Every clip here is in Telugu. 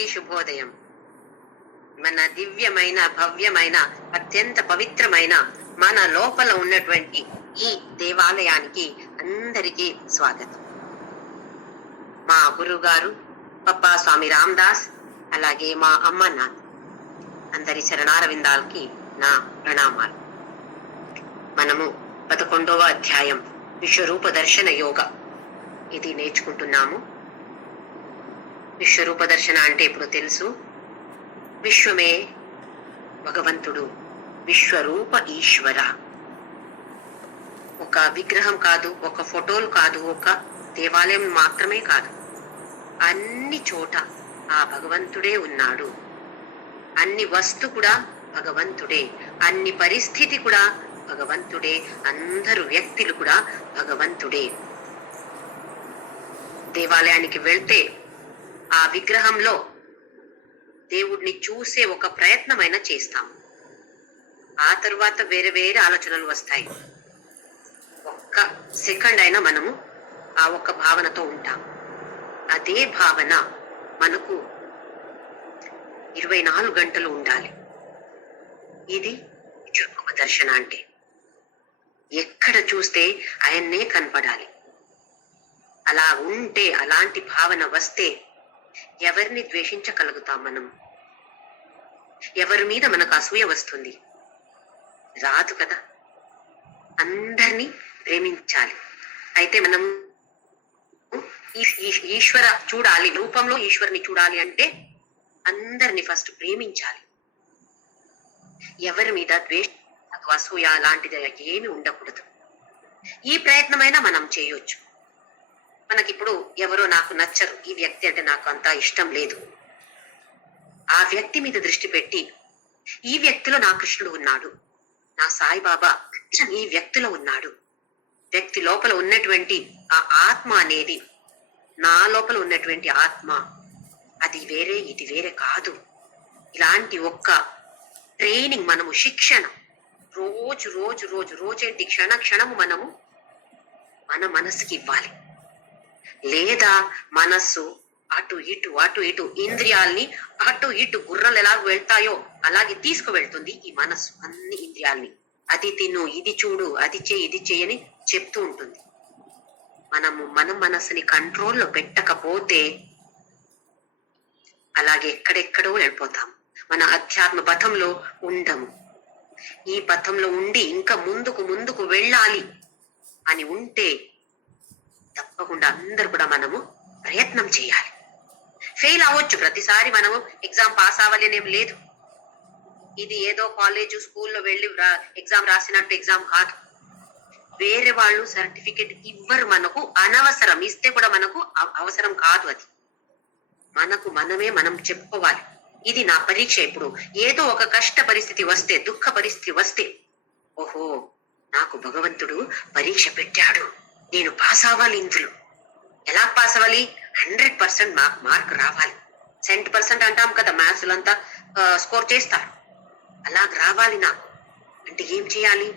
శుభోదయం. మన దివ్యమైన భవ్యమైన అత్యంత పవిత్రమైన మన లోపల ఉన్నటువంటి ఈ దేవాలయానికి అందరికీ స్వాగతం. మా గురుగారు పప్పా స్వామి రామదాస్, అలాగే మా అమ్మ నాన్న అందరి శరణారవిందాలకి నా ప్రణామాలు. మనము 11వ అధ్యాయం విశ్వరూప దర్శన యోగ ఇది నేర్చుకుంటున్నాము. విశ్వరూప దర్శన అంటే ఇప్పుడు తెలుసు. విశ్వమే భగవంతుడు, విశ్వరూప ఈశ్వర. ఒక విగ్రహం కాదు, ఒక ఫోటోలు కాదు, ఒక దేవాలయం మాత్రమే కాదు, అన్ని చోట ఆ భగవంతుడే ఉన్నాడు. అన్ని వస్తు కూడా భగవంతుడే, అన్ని పరిస్థితి కూడా భగవంతుడే, అందరు వ్యక్తులు కూడా భగవంతుడే. దేవాలయానికి వెళ్తే ఆ విగ్రహంలో దేవుడిని చూసే ఒక ప్రయత్నమైనా చేస్తాం. ఆ తరువాత వేరే వేరే ఆలోచనలు వస్తాయి. ఒక్క సెకండ్ అయినా మనము ఆ ఒక్క భావనతో ఉంటాం. అదే భావన మనకు 24 గంటలు ఉండాలి. ఇది విశ్వరూప దర్శన అంటే. ఎక్కడ చూస్తే ఆయన్నే కనపడాలి. అలా ఉంటే, అలాంటి భావన వస్తే ఎవరిని ద్వేషించగలుగుతాం మనం? ఎవరి మీద మనకు అసూయ వస్తుంది? రాదు కదా. అందరినీ ప్రేమించాలి. అయితే మనం ఈశ్వర చూడాలి, రూపంలో ఈశ్వరుని చూడాలి అంటే అందరిని ఫస్ట్ ప్రేమించాలి. ఎవరి మీద ద్వేష, అసూయ లాంటిది ఏమి ఉండకూడదు. ఈ ప్రయత్నమైనా మనం చేయొచ్చు. మనకిప్పుడు ఎవరో నాకు నచ్చరు, ఈ వ్యక్తి అంటే నాకు అంత ఇష్టం లేదు, ఆ వ్యక్తి మీద దృష్టి పెట్టి ఈ వ్యక్తిలో నా కృష్ణుడు ఉన్నాడు, నా సాయిబాబా ఈ వ్యక్తిలో ఉన్నాడు, వ్యక్తి లోపల ఉన్నటువంటి ఆ ఆత్మ అనేది, నా లోపల ఉన్నటువంటి ఆత్మ అది వేరే, ఇది వేరే కాదు. ఇలాంటి ఒక్క ట్రైనింగ్ మనము, శిక్షణ రోజు రోజు రోజు రోజేంటి క్షణ క్షణము మనము మన మనసుకి ఇవ్వాలి. లేదా మనస్సు అటు ఇటు అటు ఇటు, ఇంద్రియాల్ని అటు ఇటు గుర్రాలు ఎలాగ వెళ్తాయో అలాగే తీసుకువెళ్తుంది ఈ మనస్సు అన్ని ఇంద్రియాల్ని. అది తిను, ఇది చూడు, అది చెయ్యి, ఇది చెయ్యని చెప్తూ ఉంటుంది. మనము మన మనస్సుని కంట్రోల్లో పెట్టకపోతే అలాగే ఎక్కడెక్కడో వెళ్ళిపోతాం. మన అధ్యాత్మ పథంలో ఉండము. ఈ పథంలో ఉండి ఇంకా ముందుకు ముందుకు వెళ్ళాలి అని ఉంటే తప్పకుండా అందరు కూడా మనము ప్రయత్నం చేయాలి. ఫెయిల్ అవ్వచ్చు, ప్రతిసారి మనము ఎగ్జామ్ పాస్ అవ్వాలి అనేం లేదు. ఇది ఏదో కాలేజ్ స్కూల్లో వెళ్ళి ఎగ్జామ్ రాసినట్టు ఎగ్జామ్ కాదు. వేరే వాళ్ళు సర్టిఫికెట్ ఇవ్వరు మనకు, అనవసరం. ఇస్తే కూడా మనకు అవసరం కాదు. అది మనకు మనమే మనం చెప్పుకోవాలి. ఇది నా పరీక్ష. ఇప్పుడు ఏదో ఒక కష్ట పరిస్థితి వస్తే, దుఃఖ పరిస్థితి వస్తే, ఓహో నాకు భగవంతుడు పరీక్ష పెట్టాడు, నేను పాస్ అవ్వాలి. ఇందులో ఎలా పాస్ అవ్వాలి? 100% మార్క్ రావాలి. 70% అంటాం కదా, మ్యాథ్స్ అంతా స్కోర్ చేస్తారు. అలా రావాలి నాకు అంటే ఏం చేయాలి?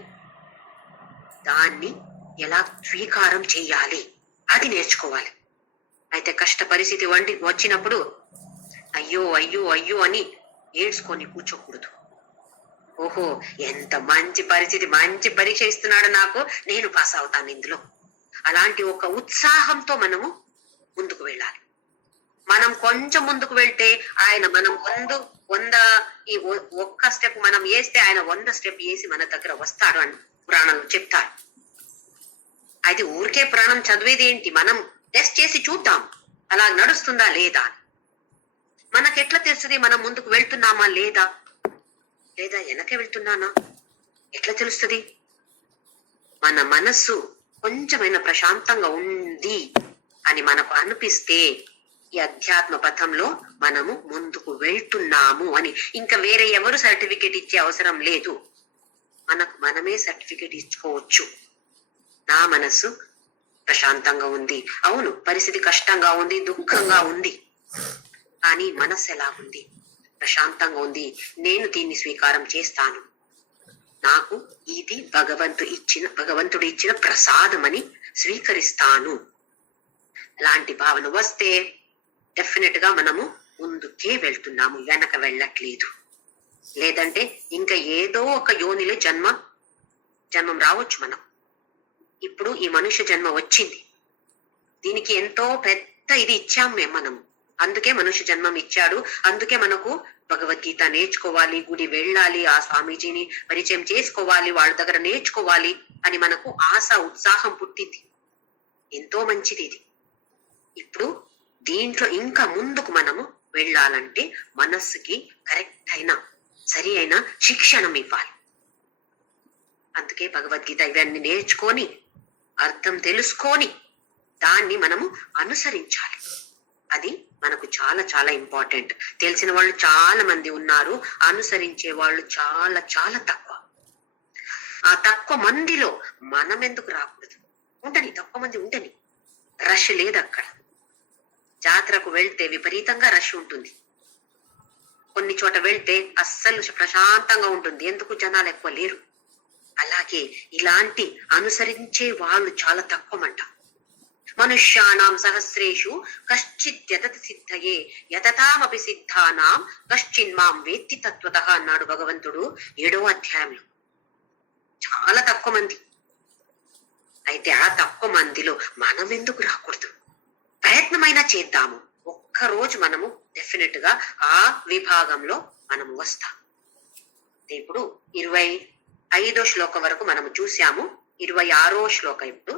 దాన్ని ఎలా స్వీకారం చేయాలి అది నేర్చుకోవాలి. అయితే కష్ట పరిస్థితి వచ్చినప్పుడు అయ్యో అయ్యో అయ్యో అని ఏడ్చుకొని కూర్చోకూడదు. ఓహో ఎంత మంచి పరిస్థితి, మంచి పరీక్ష ఇస్తున్నాడు నాకు, నేను పాస్ అవుతాను ఇందులో. అలాంటి ఒక ఉత్సాహంతో మనము ముందుకు వెళ్ళాలి. మనం కొంచెం ముందుకు వెళ్తే ఆయన మనం 100 ఈ ఒక్క స్టెప్ మనం వేస్తే ఆయన 100 స్టెప్ వేసి మన దగ్గర వస్తాడు అని పురాణంలో చెప్తారు. అది ఊరికే పురాణం చదివేది ఏంటి? మనం టెస్ట్ చేసి చూద్దాం అలా నడుస్తుందా లేదా అని. మనకెట్లా తెలుస్తుంది మనం ముందుకు వెళ్తున్నామా లేదా, లేదా వెనకే వెళ్తున్నానా? ఎట్లా తెలుస్తుంది? మన మనస్సు కొంచెమైనా ప్రశాంతంగా ఉంది అని మనకు అనిపిస్తే ఈ అధ్యాత్మ పథంలో మనము ముందుకు వెళ్తున్నాము అని. ఇంకా వేరే ఎవరు సర్టిఫికేట్ ఇచ్చే అవసరం లేదు. మనకు మనమే సర్టిఫికేట్ ఇచ్చుకోవచ్చు. నా మనస్సు ప్రశాంతంగా ఉంది. అవును, పరిస్థితి కష్టంగా ఉంది, దుఃఖంగా ఉంది, కానీ మనస్సు ఎలా ఉంది? ప్రశాంతంగా ఉంది. నేను దీన్ని స్వీకారం చేస్తాను. నాకు ఇది భగవంతుడు ఇచ్చిన ప్రసాదం అని స్వీకరిస్తాను. అలాంటి భావన వస్తే డెఫినెట్ గా మనము ముందుకే వెళ్తున్నాము, వెనక వెళ్ళట్లేదు. లేదంటే ఇంకా ఏదో ఒక యోనిలో జన్మం రావచ్చు. మనం ఇప్పుడు ఈ మనుష్య జన్మ వచ్చింది, దీనికి ఎంతో పెద్ద ఇది ఇచ్చాం మనం. అందుకే మనుష్య జన్మం ఇచ్చాడు. అందుకే మనకు భగవద్గీత నేర్చుకోవాలి, గుడి వెళ్ళాలి, ఆ స్వామీజీని పరిచయం చేసుకోవాలి, వాళ్ళ దగ్గర నేర్చుకోవాలి అని మనకు ఆశ, ఉత్సాహం పుట్టింది. ఎంతో మంచిది ఇది. ఇప్పుడు దీంట్లో ఇంకా ముందుకు మనము వెళ్ళాలంటే మనస్సుకి కరెక్ట్ అయిన సరి అయిన శిక్షణం ఇవ్వాలి. అందుకే భగవద్గీత ఇవన్నీ నేర్చుకొని అర్థం తెలుసుకొని దాన్ని మనము అనుసరించాలి. అది మనకు చాలా చాలా ఇంపార్టెంట్. తెలిసిన వాళ్ళు చాలా మంది ఉన్నారు, అనుసరించే వాళ్ళు చాలా చాలా తక్కువ. ఆ తక్కువ మందిలో మనం ఎందుకు రాకూడదు? ఉండని, తక్కువ మంది ఉండని. రష్ లేదు అక్కడ. జాతరకు వెళ్తే విపరీతంగా రష్ ఉంటుంది, కొన్ని చోట వెళ్తే అస్సలు ప్రశాంతంగా ఉంటుంది. ఎందుకు? జనాలు ఎక్కువ లేరు. అలాగే ఇలాంటి అనుసరించే వాళ్ళు చాలా తక్కువమంట. మనుష్యానాం సహస్రేషు కశ్చిత్ యతతి సిద్ధయే యతతామపి సిద్ధానాం కశ్చిన్మాం వేత్తి తత్వతః అన్నాడు భగవంతుడు 7వ అధ్యాయంలో. చాలా తక్కువ మంది. అయితే ఆ తక్కువ మందిలో మనం ఎందుకు రాకూడదు? ప్రయత్నమైనా చేద్దాము. ఒక్కరోజు మనము డెఫినెట్ గా ఆ విభాగంలో మనము వస్తాం. ఇప్పుడు 25వ శ్లోకం వరకు మనము చూసాము. 26వ శ్లోకం ఇప్పుడు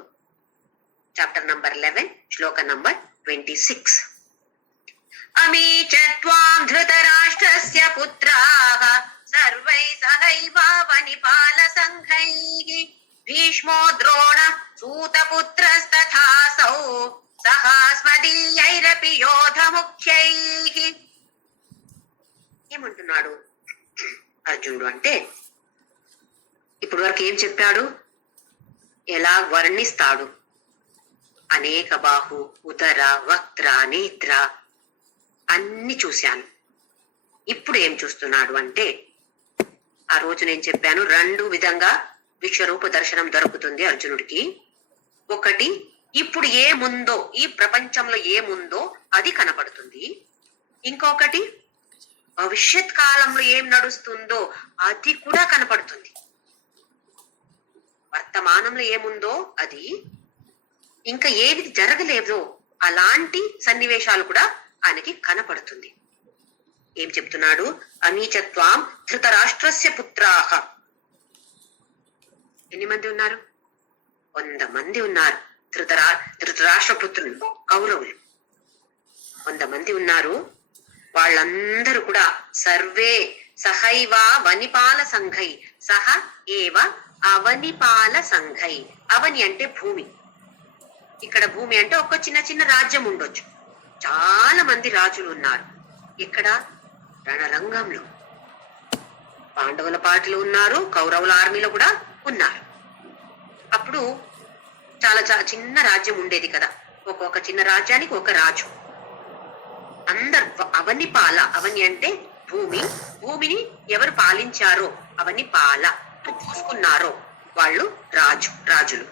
చాప్టర్ నంబర్ 11 శ్లోక నంబర్ 26. అమీ చ త్వాం ధృతరాష్ట్రస్య పుత్రాః సర్వై సహైవావనిపాల సంఘైః భీష్మో ద్రోణ సూతపుత్రస్తథాసౌ సహాస్మదీయైరపి యోధ ముఖ్యైః. ఏమంటున్నాడు అర్జునుడు అంటే, ఇప్పుడు వరకు ఏం చెప్పాడు? ఎలా వర్ణిస్తాడు? అనేక బాహు, ఉదర, వక్త్ర, నేత్ర అన్ని చూశాను. ఇప్పుడు ఏం చూస్తున్నాడు అంటే, ఆ రోజు నేను చెప్పాను 2 విధంగా విశ్వరూప దర్శనం దొరుకుతుంది అర్జునుడికి. ఒకటి, ఇప్పుడు ఏముందో, ఈ ప్రపంచంలో ఏముందో అది కనపడుతుంది. ఇంకొకటి, భవిష్యత్ కాలంలో ఏం నడుస్తుందో అది కూడా కనపడుతుంది. వర్తమానంలో ఏముందో అది, ఇంకా ఏది జరగలేదో అలాంటి సన్నివేశాలు కూడా ఆయనకి కనపడుతుంది. ఏం చెప్తున్నాడు? అనీచత్వాం ధృతరాష్ట్రస్య పుత్రాః. ఎన్ని మంది ఉన్నారు? 100 మంది ఉన్నారు. ధృతరాష్ట్ర పుత్రులు, కౌరవులు 100 మంది ఉన్నారు. వాళ్ళందరూ కూడా సర్వే సహైవ వనిపాల సంఘై సహ ఏవ అవనిపాల సంఘై. అవని అంటే భూమి. ఇక్కడ భూమి అంటే ఒక చిన్న చిన్న రాజ్యం ఉండొచ్చు. చాలా మంది రాజులు ఉన్నారు. ఇక్కడ రణరంగంలో పాండవుల పార్టీలో ఉన్నారు, కౌరవుల ఆర్మీలో కూడా ఉన్నారు. అప్పుడు చాలా చిన్న రాజ్యం ఉండేది కదా. ఒక్కొక్క చిన్న రాజ్యానికి ఒక రాజు. అందరు అవనిపాల, అవని అంటే భూమి, భూమిని ఎవరు పాలించారో అవని పాల చూసుకున్నారో వాళ్ళు రాజులు.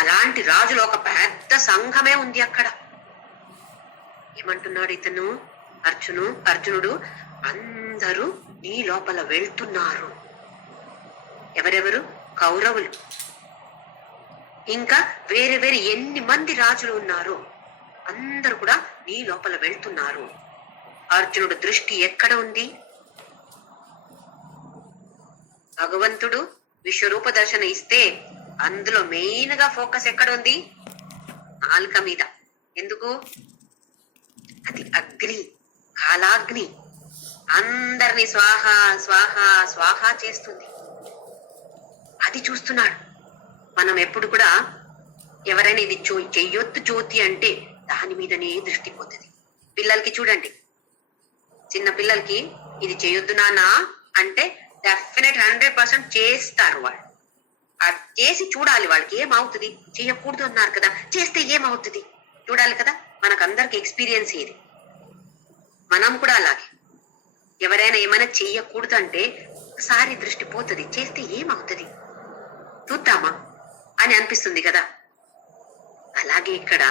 అలాంటి రాజులు ఒక పెద్ద సంఘమే ఉంది అక్కడ. ఏమంటున్నాడు ఇతను అర్జునుడు? అందరూ నీ లోపల వెళ్తున్నారు. ఎవరెవరు? కౌరవులు. ఇంకా వేరే వేరే ఎన్ని మంది రాజులు ఉన్నారో అందరూ కూడా నీ లోపల వెళ్తున్నారు. అర్జునుడు దృష్టి ఎక్కడ ఉంది? భగవంతుడు విశ్వరూప దర్శన ఇస్తే అందులో మెయిన్ గా ఫోకస్ ఎక్కడ ఉంది? నాలుక మీద. ఎందుకు? అది అగ్ని, కాలాగ్ని. అందరినీ స్వాహ స్వాహ స్వాహ చేస్తుంది. అది చూస్తున్నాడు. మనం ఎప్పుడు కూడా ఎవరైనా ఇది చెయ్యొద్దు జ్యోతి అంటే దాని మీదనే దృష్టి పోతుంది. పిల్లలకి చూడండి, చిన్న పిల్లలకి ఇది చేయొద్దు నాన్న అంటే డెఫినెట్ 100% చేస్తారు వాళ్ళు. అది చేసి చూడాలి వాళ్ళకి ఏమవుతుంది. చేయకూడదు అన్నారు కదా, చేస్తే ఏమవుతుంది చూడాలి కదా. మనకందరికి ఎక్స్పీరియన్స్ ఇది. మనం కూడా అలాగే ఎవరైనా ఏమైనా చెయ్యకూడదు అంటే ఒకసారి దృష్టి పోతుంది, చేస్తే ఏమవుతుంది చూద్దామా అని అనిపిస్తుంది కదా. అలాగే ఇక్కడ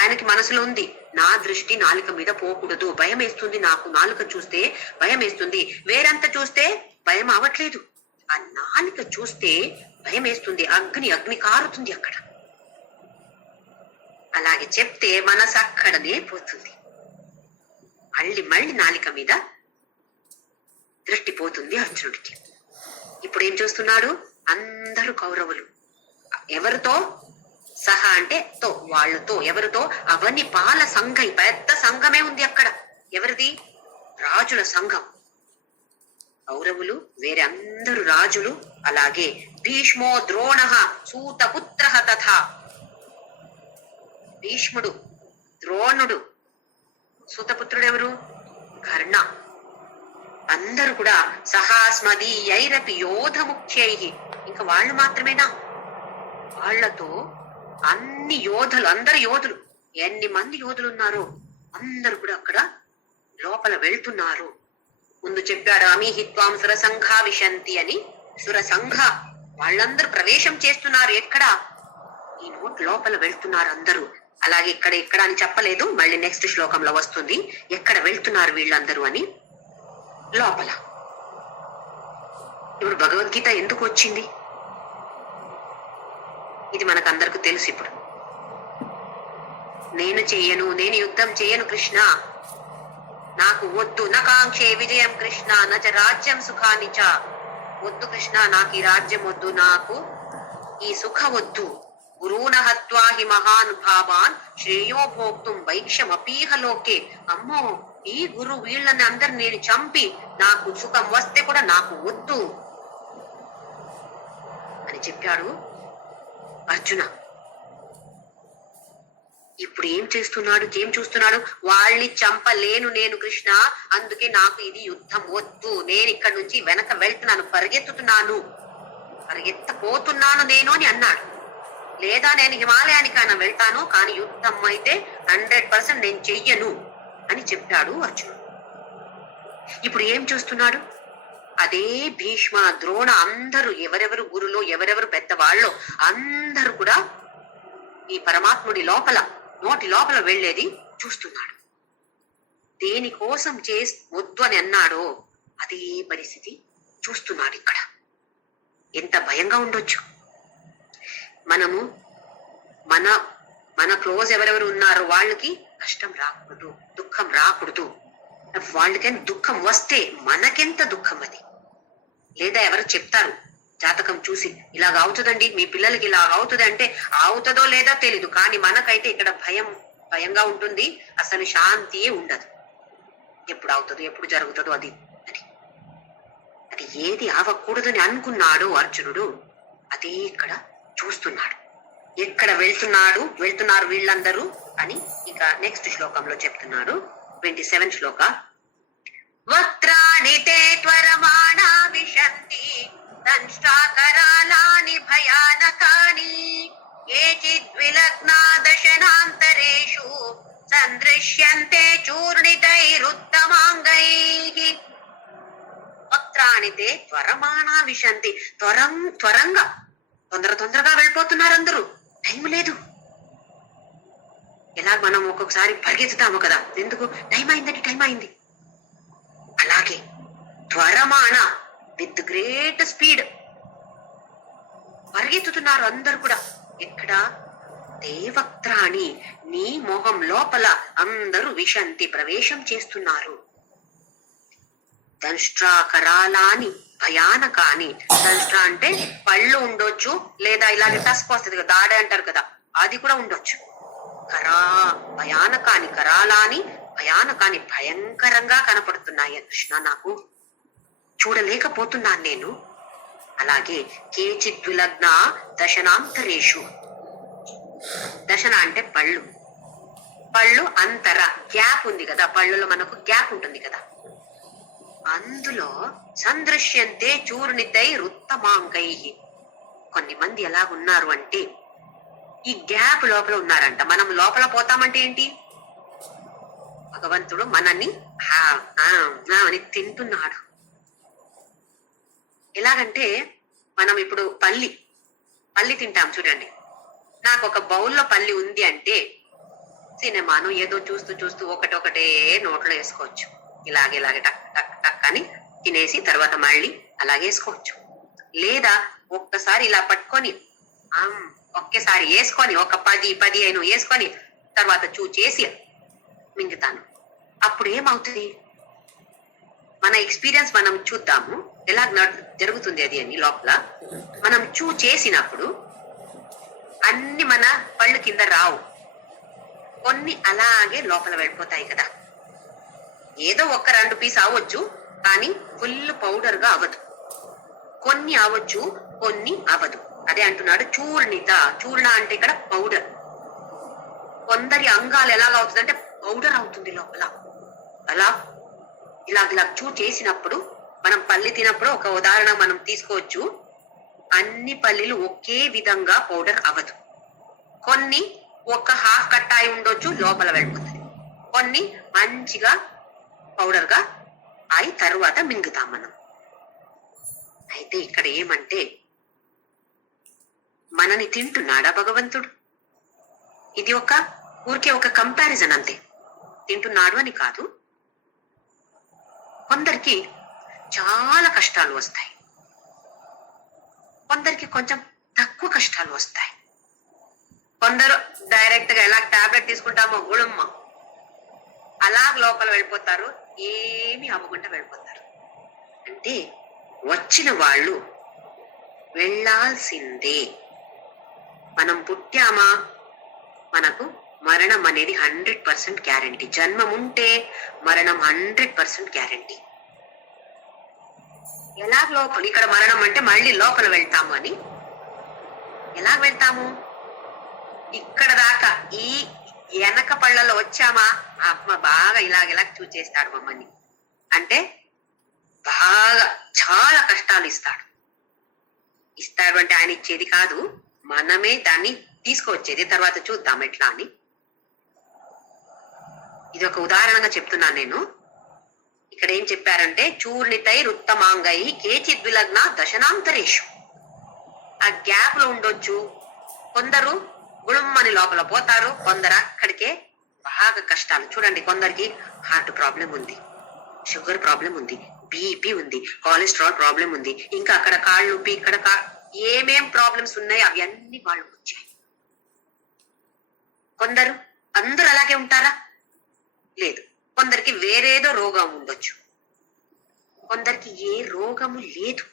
ఆయనకి మనసులో ఉంది, నా దృష్టి నాలుక మీద పోకూడదు, భయం వేస్తుంది, నాకు నాలుక చూస్తే భయం వేస్తుంది, వేరంతా చూస్తే భయం అవట్లేదు, ఆ నాలుక చూస్తే భయం వేస్తుంది, అగ్ని అగ్ని కారుతుంది అక్కడ. అలాగే చెప్తే మనసు అక్కడనే పోతుంది, మళ్ళీ మళ్ళీ నాలిక మీద దృష్టి పోతుంది అర్జునుడికి. ఇప్పుడు ఏం చేస్తున్నాడు? అందరూ కౌరవులు ఎవరితో సహా అంటే తో, వాళ్ళతో ఎవరితో? అవని పాల సంఘం, పెద్ద సంఘమే ఉంది అక్కడ. ఎవరిది? రాజుల సంఘం. కౌరవులు వేరే అందరు రాజులు, అలాగే భీష్మో ద్రోణ సూతపుత్ర తథా. భీష్ముడు, ద్రోణుడు, సూతపుత్రుడు ఎవరు? కర్ణ. అందరూ కూడా సహాస్మదీయైరపి యోధ ముఖ్యై. ఇంకా వాళ్ళు మాత్రమేనా? వాళ్లతో అన్ని యోధులు, అందరు యోధులు, ఎన్ని మంది యోధులు ఉన్నారో అందరూ కూడా అక్కడ లోపల వెళ్తున్నారు. ముందు చెప్పాడు అమీహిత్వాం సురసంఘా విశంతి అని. సురసంఘ వాళ్ళందరూ ప్రవేశం చేస్తున్నారు. ఎక్కడ? ఈ నోట్ లోపల వెళ్తున్నారు అందరూ. అలాగే ఇక్కడ అని చెప్పలేదు, మళ్ళీ నెక్స్ట్ శ్లోకంలో వస్తుంది ఎక్కడ వెళ్తున్నారు వీళ్ళందరూ అని. లోపల. ఇప్పుడు భగవద్గీత ఎందుకు వచ్చింది? ఇది మనకందరికి తెలుసు. ఇప్పుడు నేను యుద్ధం చేయను కృష్ణ, నాకు వద్దు, నకాంక్షే విజయం కృష్ణ నచ రాజ్యం సుఖానిచ. వద్దు కృష్ణ, నాకు ఈ రాజ్యం వద్దు, నాకు ఈ సుఖ వద్దు. గురూణ హత్వా హి మహానుభావాన్ శ్రేయో భోక్తుం వైక్షమపీహ లోకే. అమ్మో, ఈ గురు వీళ్ళని అందరు నేను చంపి నాకు సుఖం వస్తే కూడా నాకు వద్దు అని చెప్పాడు అర్జున. ఇప్పుడు ఏం చూస్తున్నాడు? వాళ్ళని చంపలేను నేను కృష్ణ, అందుకే నాకు ఇది యుద్ధం వద్దు, నేను ఇక్కడి నుంచి వెనక వెళ్తున్నాను, పరిగెత్తపోతున్నాను నేను అని అన్నాడు. లేదా నేను హిమాలయానికైనా వెళ్తాను, కానీ యుద్ధం అయితే 100% నేను చెయ్యను అని చెప్పాడు అర్జునుడు. ఇప్పుడు ఏం చూస్తున్నాడు? అదే భీష్మ, ద్రోణ అందరూ ఎవరెవరు గురులో, ఎవరెవరు పెద్దవాళ్ళో అందరూ కూడా ఈ పరమాత్ముడి నోటి లోపల వెళ్లేది చూస్తున్నాడు. దేనికోసం వద్దు అని అన్నాడో అదే పరిస్థితి చూస్తున్నాడు ఇక్కడ. ఎంత భయంగా ఉండొచ్చు. మనము మన క్లోజ్ ఎవరెవరు ఉన్నారో వాళ్ళకి కష్టం రాకూడదు, దుఃఖం రాకూడదు. వాళ్ళకైనా దుఃఖం వస్తే మనకెంత దుఃఖం అది. లేదా ఎవరు చెప్తారు జాతకం చూసి, ఇలాగ అవుతుందండి మీ పిల్లలకి, ఇలాగ అవుతుంది అంటే అవుతుందో లేదో తెలీదు, కానీ మనకైతే ఇక్కడ భయంగా ఉంటుంది, అసలు శాంతియే ఉండదు. ఎప్పుడు అవుతుందో, ఎప్పుడు జరుగుతుందో అది ఏది అవ్వకూడదని అనుకున్నాడు అర్జునుడు, అదే ఇక్కడ చూస్తున్నాడు. ఎక్కడ వెళ్తున్నారు వీళ్ళందరూ అని ఇక నెక్స్ట్ శ్లోకంలో చెప్తున్నాడు. 27 శ్లోక. వక్త్రాణి తే త్వరమాణా విశంతి దంష్ట్రాకరాళాని భయానకాని కేచిద్విలగ్నా దశనాంతరేషు సందృశ్యంతే చూర్ణితైరుత్తమాంగైః. వక్త్రాణి తే త్వరమాణా విశంతి. త్వరగా తొందరగా వెళ్ళిపోతున్నారు అందరూ, టైం లేదు. ఎలా మనం ఒక్కొక్కసారి పరిగెత్తుతాము కదా, ఎందుకు? టైం అయింది. అలాగే త్వరమాణ, విత్ గ్రేట్ స్పీడ్ పరిగెత్తుతున్నారు అందరు కూడా. ఎక్కడ? దేవక్త్రాణి, నీ మొహం లోపల అందరూ విశంతి, ప్రవేశం చేస్తున్నారు. దంష్ట్రాకరాళాని భయానకాని. దంష్ట్ర అంటే పళ్ళు ఉండొచ్చు, లేదా ఇలాగే టస్క్ వస్తుంది కదా, దాడే అంటారు కదా, అది కూడా ఉండొచ్చు. భయానకాని, కరాళాని భయానకాని, భయంకరంగా కనపడుతున్నాయి కృష్ణ, నాకు చూడలేకపోతున్నాను నేను. అలాగే కేచిద్విలగ్న దశనాంతరేషు. దశన అంటే పళ్ళు అంతర గ్యాప్ ఉంది కదా, పళ్ళులో మనకు గ్యాప్ ఉంటుంది కదా, అందులో సందృశ్యంతే చూర్ణితై రుత్తమాంగై. కొన్ని మంది ఎలా ఉన్నారు అంటే ఈ గ్యాప్ లోపల ఉన్నారంట. మనం లోపల పోతామంటే ఏంటి? భగవంతుడు మనల్ని అని తింటున్నాడు. ఎలాగంటే మనం ఇప్పుడు పల్లి తింటాం చూడండి, నాకు ఒక బౌల్లో పల్లి ఉంది అంటే సినిమాను ఏదో చూస్తూ చూస్తూ ఒకటొకటే నోట్లో వేసుకోవచ్చు. ఇలాగే ఇలాగే టక్ టక్ టక్ అని తినేసి తర్వాత మళ్ళీ అలాగే వేసుకోవచ్చు. లేదా ఒక్కసారి ఇలా పట్టుకొని ఒకేసారి వేసుకొని ఒక 10 వేసుకొని తర్వాత చేసి మింగుతాను. అప్పుడు ఏమవుతుంది? మన ఎక్స్పీరియన్స్ మనం చూద్దాము ఎలా జరుగుతుంది అది అని. లోపల మనం చేసినప్పుడు అన్ని మన పళ్ళు కింద రావు, కొన్ని అలాగే లోపల వెళ్ళిపోతాయి కదా. ఏదో 1-2 పీస్ అవ్వచ్చు, కానీ ఫుల్ పౌడర్ గా అవ్వదు. కొన్ని అవ్వచ్చు, కొన్ని అవ్వదు. అదే అంటున్నాడు చూర్ణిత. చూర్ణ అంటే ఇక్కడ పౌడర్. కొందరి అంగాలు ఎలాగ అవుతుంది అంటే పౌడర్ అవుతుంది లోపల. అలా ఇలా చేసినప్పుడు మనం పల్లి తినప్పుడు ఒక ఉదాహరణ మనం తీసుకోవచ్చు. అన్ని పల్లీలు ఒకే విధంగా పౌడర్ అవ్వదు. కొన్ని ఒక హాఫ్ కట్టాయి ఉండొచ్చు, లోపల వెళ్ళిపోతుంది. కొన్ని మంచిగా పౌడర్ గా అయి తరువాత మింగుతాం మనం. అయితే ఇక్కడ ఏమంటే మనని తింటున్నాడా భగవంతుడు? ఇది ఊరికే ఒక కంపారిజన్ అంతే, తింటున్నాడు అని కాదు. కొందరికి చాలా కష్టాలు వస్తాయి, కొందరికి కొంచెం తక్కువ కష్టాలు వస్తాయి. కొందరు డైరెక్ట్ గా ఎలా టాబ్లెట్ తీసుకుంటామో గుళమ్మ అలా లోపల వెళ్ళిపోతారు, ఏమి అవ్వకుండా వెళ్ళిపోతారు. అంటే వచ్చిన వాళ్ళు వెళ్ళాల్సిందే. మనం పుట్టామా, మనకు మరణం అనేది 100% గ్యారంటీ. జన్మం ఉంటే మరణం 100% గ్యారంటీ. ఎలా లోపల ఇక్కడ మరణం అంటే మళ్ళీ లోపల వెళ్తాము అని. ఎలా వెళ్తాము? ఇక్కడ దాకా ఈ వెనక పళ్ళలో వచ్చామా, అమ్మ బాగా ఇలాగెలా చూచేస్తాడు మమ్మల్ని. అంటే బాగా చాలా కష్టాలు ఇస్తాడు అంటే ఆయన ఇచ్చేది కాదు, మనమే దాన్ని తీసుకువచ్చేది. తర్వాత చూద్దాం ఎట్లా అని. ఇది ఒక ఉదాహరణగా చెప్తున్నాను నేను. ఇక్కడ ఏం చెప్పారంటే చూర్ణితై రుత్తమాంగై కేచిద్ విలగ్న దశనాంతరేషు. ఆ గ్యాప్ లో ఉండొచ్చు. కొందరు గుళమ్మని లోపల పోతారు, కొందరు అక్కడికే బాగా కష్టాలు. చూడండి, కొందరికి హార్ట్ ప్రాబ్లం ఉంది, షుగర్ ప్రాబ్లం ఉంది, బీపీ ఉంది, కొలెస్ట్రాల్ ప్రాబ్లం ఉంది, ఇంకా అక్కడ కాళ్ళు నొప్పి, ఇక్కడ ఏమేం ప్రాబ్లమ్స్ ఉన్నాయి అవన్నీ వాళ్ళు వచ్చాయి. కొందరు అందరూ అలాగే ఉంటారా? లేదు. కొందరికి వేరేదో రోగం ఉండొచ్చు, కొందరికి ఏ రోగము లేదు.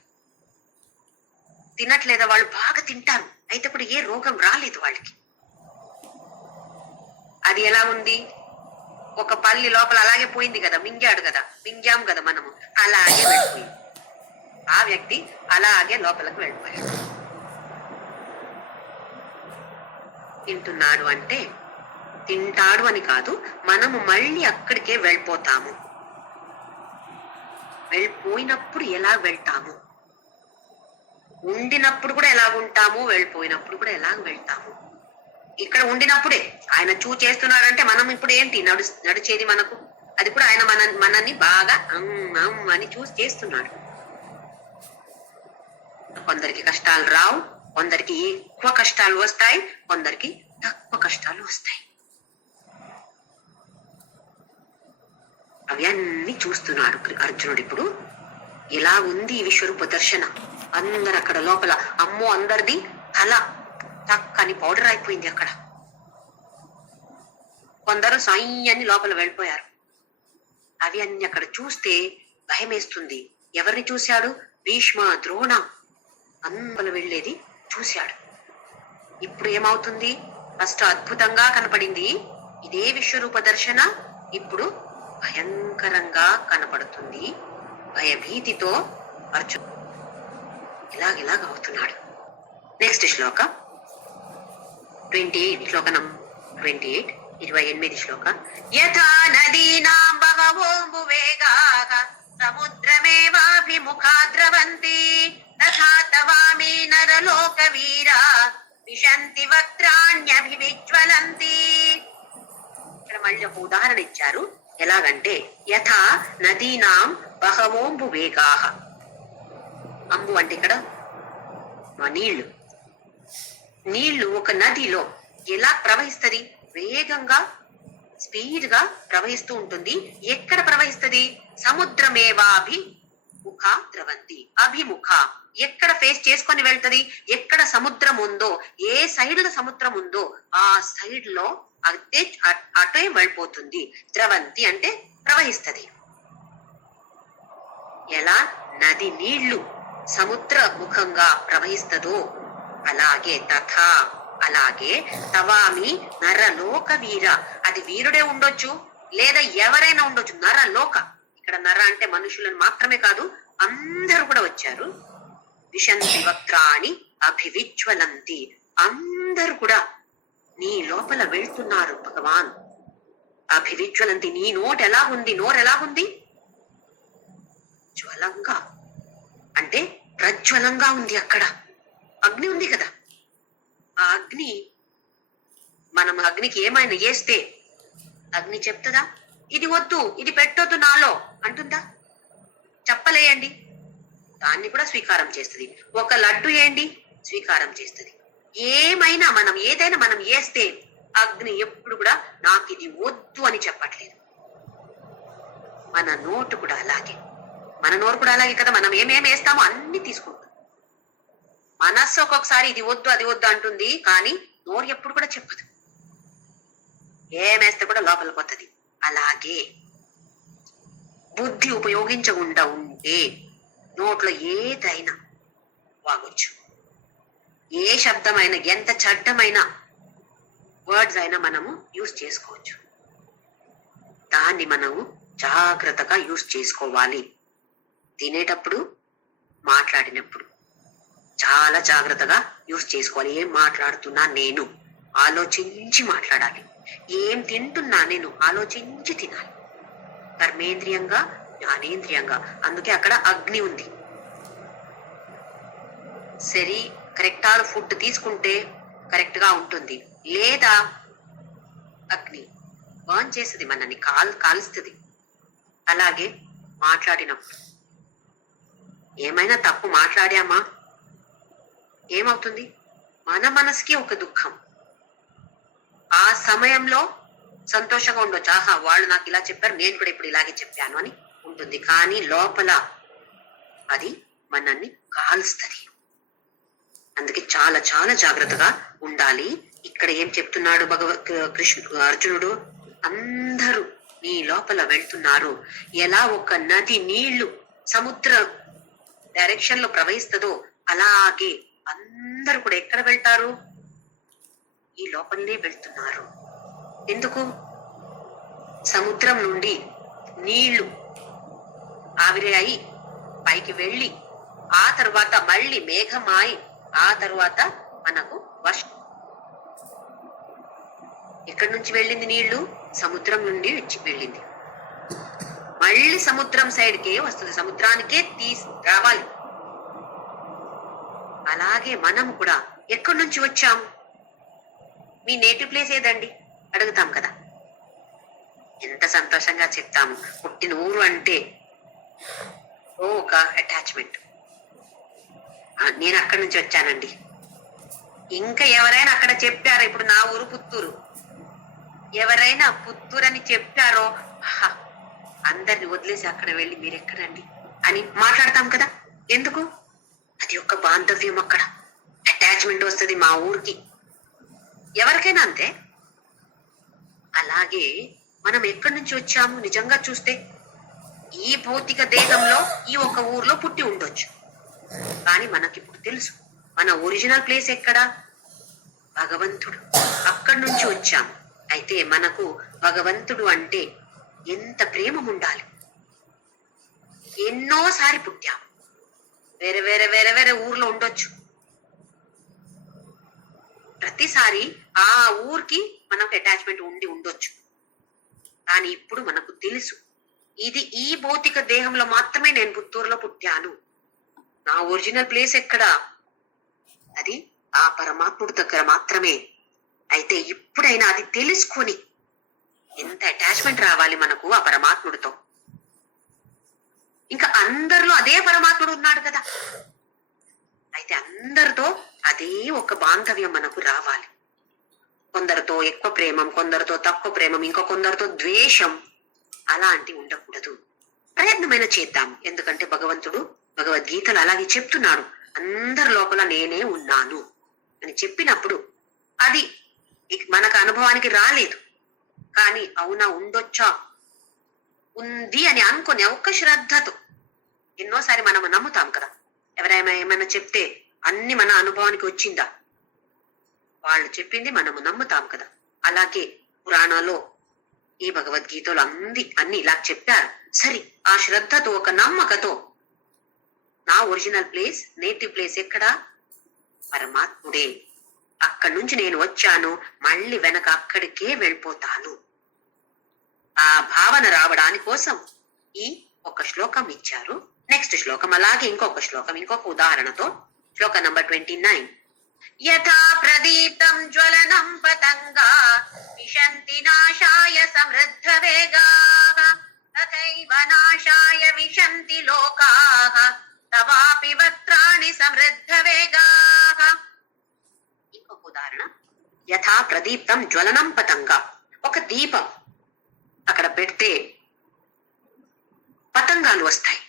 తినట్లేదా? వాళ్ళు బాగా తింటారు, అయితే కూడా ఏ రోగం రాలేదు వాళ్ళకి. అది ఎలా ఉంది? ఒక పల్లి లోపల అలాగే పోయింది కదా, మింగాం కదా మనము, అలాగే వెళ్ళిపోయింది. ఆ వ్యక్తి అలాగే లోపలికి వెళ్ళిపోయాడు. తింటున్నాడు అంటే తింటాడు అని కాదు, మనము మళ్ళీ అక్కడికే వెళ్ళిపోతాము. వెళ్ళిపోయినప్పుడు ఎలా వెళ్తాము, ఉండినప్పుడు కూడా ఎలా ఉంటాము, వెళ్ళిపోయినప్పుడు కూడా ఎలా వెళ్తాము. ఇక్కడ ఉండినప్పుడే ఆయన చేస్తున్నాడంటే మనం ఇప్పుడు ఏంటి నడిచేది మనకు, అది కూడా ఆయన మనల్ని బాగా అని చేస్తున్నాడు. కొందరికి కష్టాలు రావు, కొందరికి ఎక్కువ కష్టాలు వస్తాయి, కొందరికి తక్కువ కష్టాలు వస్తాయి. అవి అన్ని చూస్తున్నాడు అర్జునుడు. ఇప్పుడు ఇలా ఉంది ఈ విశ్వరూప దర్శన. అందరు అక్కడ లోపల, అమ్మో అందరిది తల చక్కని పౌడర్ అయిపోయింది అక్కడ. కొందరు సాయ్యాన్ని లోపల వెళ్ళిపోయారు. అవి అన్ని అక్కడ చూస్తే భయమేస్తుంది. ఎవరిని చూశాడు? భీష్మ, ద్రోణ అందరూ వెళ్ళేది చూశాడు. ఇప్పుడు ఏమవుతుంది? ఫస్ట్ అద్భుతంగా కనపడింది ఇదే విశ్వరూప దర్శన, ఇప్పుడు భయంకరంగా కనపడుతుంది. భయభీతితో అర్జునుడు ఇలాగ అవుతున్నాడు. నెక్స్ట్ శ్లోక 28, శ్లోక నంబర్ 28, 28 శ్లోక. యథా నదీనాం బహవోంబువేగాః సముద్రమేవాభిముఖా ద్రవంతి తథా తవామి నరలోకవీరా విశంతి వక్త్రాణ్యభివిజ్వలంతి. ఇక్కడ మళ్ళీ ఒక ఉదాహరణ ఇచ్చారు. ఎలాగంటే యథా నదీనాం బహవోంబువేగాః. అంబు అంటే ఇక్కడ నీళ్లు. నీళ్లు ఒక నదిలో ఎలా ప్రవహిస్తది? వేగంగా, స్పీడ్ గా ప్రవహిస్తూ ఉంటుంది. ఎక్కడ ప్రవహిస్తది? సముద్రమేవాభిముఖ ద్రవంతి. అభిముఖ ఎక్కడ ఫేస్ చేసుకొని వెళ్తది? ఎక్కడ సముద్రం ఉందో, ఏ సైడ్ లో సముద్రం ఉందో ఆ సైడ్ లో అదే అటే వెళ్ళిపోతుంది. ద్రవంతి అంటే ప్రవహిస్తది. ఎలా నది నీళ్లు సముద్ర ముఖంగా ప్రవహిస్తదో అలాగే అలాగే తవామి నరలోక వీర. అది వీరుడే ఉండొచ్చు లేదా ఎవరైనా ఉండొచ్చు. నరలోక, ఇక్కడ నర అంటే మనుషులను మాత్రమే కాదు, అందరూ కూడా వచ్చారు. విశంతి వక్రాణి అభివిజ్వలంతి. అందరూ కూడా నీ లోపల వెళ్తున్నారు భగవాన్. అభివిజ్వలంతి. నీ నోరు ఎలా ఉంది? జ్వలంగా అంటే ప్రజ్వలంగా ఉంది. అక్కడ అగ్ని ఉంది కదా. ఆ అగ్ని, మనం అగ్నికి ఏమైనా వేస్తే అగ్ని చెప్తుందా? ఇది వద్దు, ఇది పెట్టొద్దు నాలో అంటుందా? చెప్పలేయండి, దాన్ని కూడా స్వీకారం చేస్తుంది. ఒక లడ్డు వేయండి, స్వీకారం చేస్తుంది. ఏదైనా మనం వేస్తే అగ్ని ఎప్పుడు కూడా నాకు ఇది వద్దు అని చెప్పట్లేదు. మన నోరు కూడా అలాగే కదా. మనం ఏమేమి వేస్తామో అన్ని తీసుకుంటాం. మనస్సు ఒక్కొక్కసారి ఇది వద్దు అది వద్దు అంటుంది, కానీ నోరు ఎప్పుడు కూడా చెప్పదు. ఏమేస్తే కూడా లోపల పోతుంది. అలాగే బుద్ధి ఉపయోగించకుండా ఉంటే నోట్లో ఏదైనా వాగొచ్చు. ఏ శబ్దమైనా, ఎంత చట్టమైన వర్డ్స్ అయినా మనము యూజ్ చేసుకోవచ్చు. దాన్ని మనము జాగ్రత్తగా యూజ్ చేసుకోవాలి. తినేటప్పుడు, మాట్లాడినప్పుడు చాలా జాగ్రత్తగా యూజ్ చేసుకోవాలి. ఏం మాట్లాడుతున్నా నేను ఆలోచించి మాట్లాడాలి. ఏం తింటున్నా నేను ఆలోచించి తినాలి. కర్మేంద్రియంగా, జ్ఞానేంద్రియంగా. అందుకే అక్కడ అగ్ని ఉంది. సరి కరెక్ట్ ఫుడ్ తీసుకుంటే కరెక్ట్ గా ఉంటుంది. లేదా అగ్ని బర్న్ చేస్తుంది, మనని కాలుస్తుంది. అలాగే మాట్లాడినప్పుడు ఏమైనా తప్పు మాట్లాడామా ఏమవుతుంది? మన మనసుకి ఒక దుఃఖం. ఆ సమయంలో సంతోషంగా ఉండొచ్చు. ఆహా, వాళ్ళు నాకు ఇలా చెప్పారు, నేను కూడా ఇప్పుడు ఇలాగే చెప్పాను అని ఉంటుంది. కానీ లోపల అది మనల్ని కాలుస్తుంది. అందుకే చాలా చాలా జాగ్రత్తగా ఉండాలి. ఇక్కడ ఏం చెప్తున్నాడు అర్జునుడు? అందరూ నీ లోపల వెళ్తున్నారు. ఎలా ఒక నది నీళ్లు సముద్ర డైరెక్షన్ లో ప్రవహిస్తుందో అలాగే అందరూ కూడా ఎక్కడ వెళ్తారు? ఈ లోపలనే వెళ్తున్నారు. ఎందుకు? సముద్రం నుండి నీళ్లు ఆవిరి అయి పైకి వెళ్ళి ఆ తర్వాత మళ్ళీ మేఘమాయి ఆ తర్వాత మనకు వర్షం. ఎక్కడి నుంచి వెళ్ళింది నీళ్లు? సముద్రం నుండి వెళ్ళింది. మళ్ళీ సముద్రం సైడ్కే వస్తుంది, సముద్రానికే రావాలి. అలాగే మనం కూడా ఎక్కడి నుంచి వచ్చాము? మీ నేటివ్ ప్లేస్ ఏదండి అడుగుతాం కదా. ఎంత సంతోషంగా చెప్తాము. పుట్టిన ఊరు అంటే ఒక అటాచ్మెంట్. నేను అక్కడి నుంచి వచ్చానండి. ఇంకా ఎవరైనా అక్కడ చెప్పారో, ఇప్పుడు నా ఊరు పుత్తూరు, ఎవరైనా పుత్తూరు అని చెప్పారో అందరిని వదిలేసి అక్కడ వెళ్ళి మీరెక్కడండి అని మాట్లాడతాం కదా. ఎందుకు? అది ఒక బాంధవ్యం. అక్కడ అటాచ్మెంట్ వస్తుంది మా ఊరికి. ఎవరికైనా అంతే. అలాగే మనం ఎక్కడి నుంచి వచ్చాము నిజంగా చూస్తే ఈ భౌతిక దేహంలో ఈ ఒక ఊర్లో పుట్టి ఉండొచ్చు. కానీ మనకిప్పుడు తెలుసు మన ఒరిజినల్ ప్లేస్ ఎక్కడ? భగవంతుడు. అక్కడి నుంచి వచ్చాము. అయితే మనకు భగవంతుడు అంటే ఎంత ప్రేమ ఉండాలి. ఎన్నోసారి పుట్టాము. వేరే వేరే వేరే వేరే ఊర్లో ఉండొచ్చు. ప్రతిసారి ఆ ఊరికి మనకు అటాచ్మెంట్ ఉండొచ్చు. కానీ ఇప్పుడు మనకు తెలుసు ఇది ఈ భౌతిక దేహంలో మాత్రమే నేను పుత్తూరులో పుట్టాను. నా ఒరిజినల్ ప్లేస్ ఎక్కడ? అది ఆ పరమాత్ముడి దగ్గర మాత్రమే. అయితే ఇప్పుడైనా అది తెలుసుకొని ఎంత అటాచ్మెంట్ రావాలి మనకు ఆ పరమాత్ముడితో. ఇంకా అందరిలో అదే పరమాత్ముడు ఉన్నాడు కదా. అయితే అందరితో అదే ఒక బాంధవ్యం మనకు రావాలి. కొందరితో ఎక్కువ ప్రేమం, కొందరితో తక్కువ ప్రేమం, ఇంకో కొందరితో ద్వేషం, అలాంటి ఉండకూడదు. ప్రయత్నమైన చేద్దాం. ఎందుకంటే భగవంతుడు భగవద్గీతలు అలాగే చెప్తున్నాడు. అందరి లోపల నేనే ఉన్నాను అని చెప్పినప్పుడు అది మనకు అనుభవానికి రాలేదు, కానీ అవునా ఉండొచ్చా, ఉంది అని అనుకుని ఒక్క శ్రద్ధతో ఎన్నోసారి మనం నమ్ముతాం కదా. ఎవరైనా ఏమైనా చెప్తే అన్ని మన అనుభవానికి వచ్చిందా, వాళ్ళు చెప్పింది మనము నమ్ముతాం కదా. అలాగే పురాణాల్లో ఈ భగవద్గీతలు అన్ని ఇలా చెప్పారు. సరే, ఆ శ్రద్ధతో ఒక నమ్మకతో నా ఒరిజినల్ ప్లేస్, నేటివ్ ప్లేస్ ఎక్కడ? పరమాత్ముడే. అక్కడి నుంచి నేను వచ్చాను, మళ్ళీ వెనక అక్కడికే వెళ్ళిపోతాను. ఆ భావన రావడాని కోసం ఈ ఒక శ్లోకం ఇచ్చారు. నెక్స్ట్ శ్లోకం అలాగే ఇంకొక శ్లోకం, ఇంకొక ఉదాహరణతో శ్లోక నంబర్ 29. యథా ప్రదీప్తం జ్వలనం పతంగా విశంతి నాశాయ సమృద్ధ వేగాః తథైవ నాశాయ విశంతి లోకాః తవాపి వక్త్రాణి సమృద్ధ వేగాః. ఇంకొక ఉదాహరణ, యథా ప్రదీప్తం జ్వలనం పతంగా. ఒక దీపం అక్కడ పెడితే పతంగాలు వస్తాయి,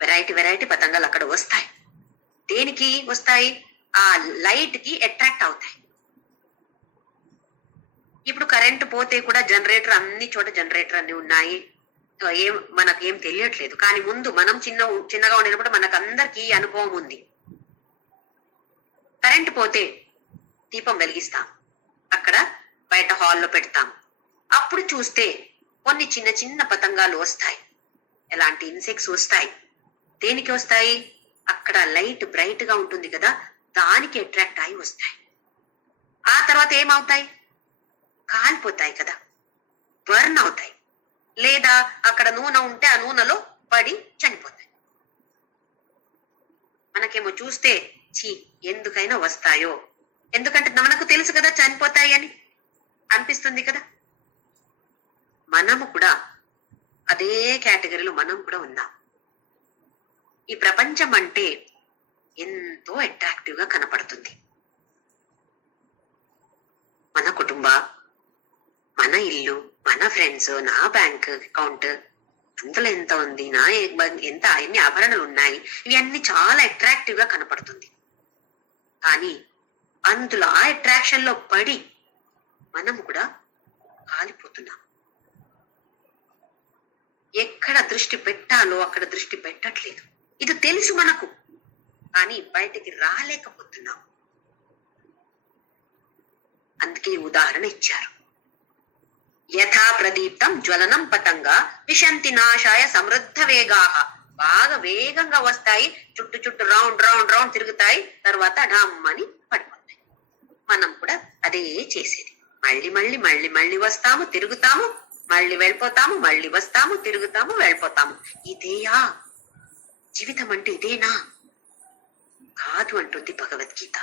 వెరైటీ వెరైటీ పతంగాలు అక్కడ వస్తాయి. దేనికి వస్తాయి? ఆ లైట్ కి అట్రాక్ట్ అవుతాయి. ఇప్పుడు కరెంటు పోతే కూడా జనరేటర్, అన్ని చోట జనరేటర్ అన్ని ఉన్నాయి, మనకేం తెలియట్లేదు. కానీ ముందు మనం చిన్నగా ఉండేటప్పుడు మనకు అందరికీ అనుభవం ఉంది. కరెంటు పోతే దీపం వెలిగిస్తాం, అక్కడ బయట హాల్లో పెడతాం. అప్పుడు చూస్తే కొన్ని చిన్న చిన్న పతంగాలు వస్తాయి, ఎలాంటి ఇన్సెక్ట్స్ వస్తాయి. దేనికి వస్తాయి? అక్కడ లైట్ బ్రైట్ గా ఉంటుంది కదా, దానికి అట్రాక్ట్ అయి వస్తాయి. ఆ తర్వాత ఏమవుతాయి? కాలిపోతాయి కదా, బర్న్ అవుతాయి. లేదా అక్కడ నూనె ఉంటే ఆ నూనెలో పడి చనిపోతాయి. మనకేమో చూస్తే చీ ఎందుకైనా వస్తాయో, ఎందుకంటే మనకు తెలుసు కదా చనిపోతాయి అని అనిపిస్తుంది కదా. మనము కూడా అదే కేటగిరీలో మనం కూడా ఉన్నాం. ఈ ప్రపంచం అంటే ఎంతో అట్రాక్టివ్ గా కనపడుతుంది. మన కుటుంబ, మన ఇల్లు, మన ఫ్రెండ్స్, నా బ్యాంక్ అకౌంట్, అందులో ఎంత ఉంది, నా ఎంత ఎన్ని ఆభరణాలు ఉన్నాయి, ఇవన్నీ చాలా అట్రాక్టివ్ గా కనపడుతుంది. కానీ అందులో ఆ అట్రాక్షన్ లో పడి మనము కూడా కాలిపోతున్నాం. ఎక్కడ దృష్టి పెట్టాలో అక్కడ దృష్టి పెట్టట్లేదు. ఇది తెలుసు మనకు, కానీ బయటికి రాలేకపోతున్నాం. అందుకే ఉదాహరణ ఇచ్చారు. యథా ప్రదీప్తం జ్వలనం పతంగా విశంతి నాశాయ సమృద్ధ వేగాః. బాగా వేగంగా వస్తాయి, చుట్టూ చుట్టూ రౌండ్ రౌండ్ రౌండ్ తిరుగుతాయి, తర్వాత ఢమ్మని పడిపోతాయి. మనం కూడా అదే చేసేది. మళ్ళీ మళ్ళీ మళ్ళీ మళ్ళీ వస్తాము, తిరుగుతాము, మళ్ళీ వెళ్ళిపోతాము, మళ్ళీ వస్తాము, తిరుగుతాము, వెళ్ళిపోతాము. ఇదేయా జీవితం అంటే? ఇదేనా? కాదు అంటుంది భగవద్గీత.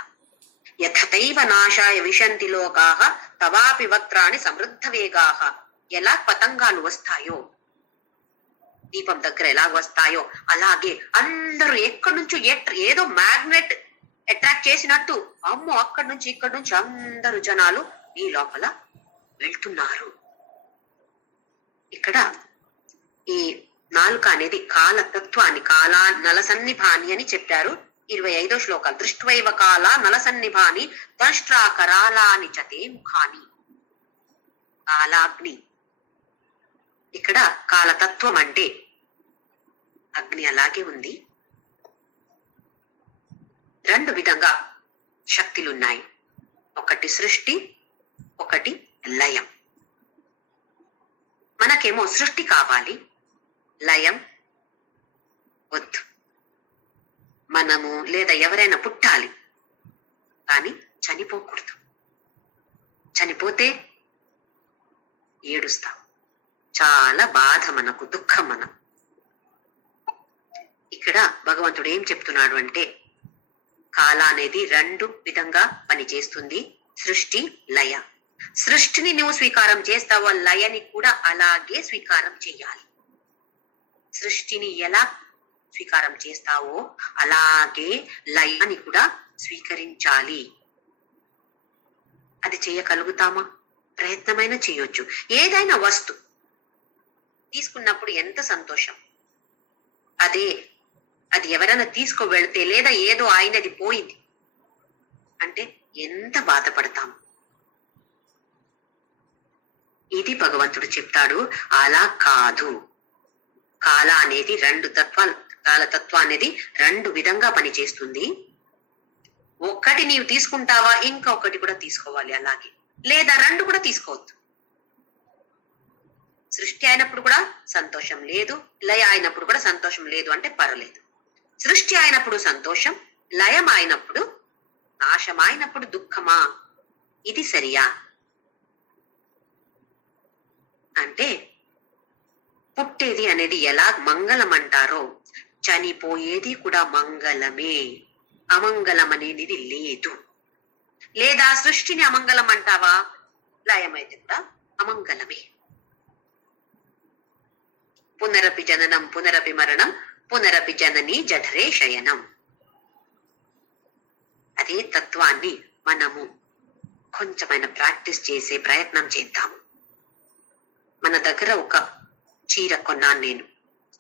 యథైవ నాశాయ విశంతి లోకాః తవాపి వక్త్రాణి సమృద్ధ వేగాః. ఎలా పతంగాలు వస్తాయో, దీపం దగ్గర ఎలా వస్తాయో, అలాగే అందరూ ఎక్కడి నుంచో ఏదో మ్యాగ్నెట్ అట్రాక్ట్ చేసినట్టు అమ్మో అక్కడి నుంచి ఇక్కడి నుంచి అందరు జనాలు ఈ లోపల వెళ్తున్నారు. ఇక్కడ ఈ నాలుక అనేది కాలతత్వాన్ని, కాలా నలసన్నిభాని అని చెప్పారు. 25వ శ్లోకాలు. దృష్ట్వైవ కాల నలసన్నిభాని దంష్ట్రాకరాలాని చతే ముఖాని. కాలాగ్ని. ఇక్కడ కాలతత్వం అంటే అగ్ని అలాగే ఉంది. రెండు విధంగా శక్తులున్నాయి, ఒకటి సృష్టి, ఒకటి లయం. మనకేమో సృష్టి కావాలి, లయం వద్దు. మనము లేదా ఎవరైనా పుట్టాలి, కానీ చనిపోకూడదు. చనిపోతే ఏడుస్తాం, చాలా బాధ మనకు, దుఃఖం మనం. ఇక్కడ భగవంతుడు ఏం చెప్తున్నాడు అంటే, కాల అనేది రెండు విధంగా పనిచేస్తుంది, సృష్టి, లయ. సృష్టిని నువ్వు స్వీకారం చేస్తావో లయని కూడా అలాగే స్వీకారం చేయాలి. సృష్టిని ఎలా స్వీకారం చేస్తావో అలాగే లయాన్ని కూడా స్వీకరించాలి. అది చేయగలుగుతామా? ప్రయత్నమైనా చేయొచ్చు. ఏదైనా వస్తు తీసుకున్నప్పుడు ఎంత సంతోషం. అదే అది ఎవరైనా తీసుకు వెళ్తే లేదా ఏదో ఆయనది పోయింది అంటే ఎంత బాధపడతాం. ఇది భగవంతుడు చెప్తాడు. అలా కాదు. కాలతత్వం అనేది రెండు విధంగా పనిచేస్తుంది. ఒక్కటి నీవు తీసుకుంటావా, ఇంకొకటి కూడా తీసుకోవాలి అలాగే, లేదా రెండు కూడా తీసుకోవద్దు. సృష్టి అయినప్పుడు కూడా సంతోషం లేదు, లయ అయినప్పుడు కూడా సంతోషం లేదు అంటే పర్వాలేదు. సృష్టి అయినప్పుడు సంతోషం, లయం అయినప్పుడు నాశమైనప్పుడు దుఃఖమా? ఇది సరియా? అంటే పుట్టేది అనేది ఎలా మంగళం అంటారో చనిపోయేది కూడా మంగళమే. అమంగళం అనేది లేదు. లేదా సృష్టిని అమంగళం అంటావా? లయమైతే కూడా అమంగళమే. పునరపి జననం పునరపి మరణం పునరపి జనని జఠరే శయనం. అదే తత్వాన్ని మనము కొంచెమైనా ప్రాక్టీస్ చేసే ప్రయత్నం చేద్దాము. మన దగ్గర ఒక చీర కొన్నాను నేను,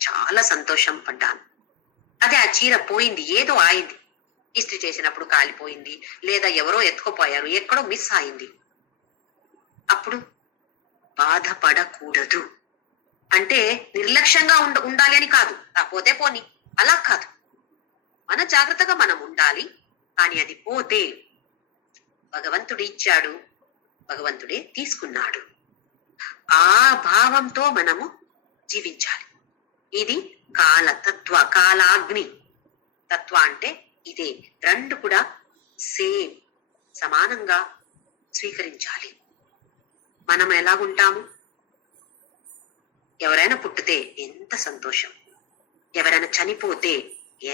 చాలా సంతోషం పడ్డాను. అదే ఆ చీర పోయింది, ఏదో అయింది, ఇస్త్రీ చేసినప్పుడు కాలిపోయింది, లేదా ఎవరో ఎత్తుకుపోయారు, ఎక్కడో మిస్ అయింది. అప్పుడు బాధపడకూడదు. అంటే నిర్లక్ష్యంగా ఉండాలి అని కాదు, పోతే పోని అలా కాదు. మన జాగ్రత్తగా మనం ఉండాలి. కానీ అది పోతే భగవంతుడు ఇచ్చాడు, భగవంతుడే తీసుకున్నాడు. ఆ భావంతో మనము జీవించాలి. ఇది కాలాగ్ని తత్వ అంటే ఇదే. రెండు కూడా సేమ్, సమానంగా స్వీకరించాలి. మనం ఎలాగుంటాము? ఎవరైనా పుట్టితే ఎంత సంతోషం, ఎవరైనా చనిపోతే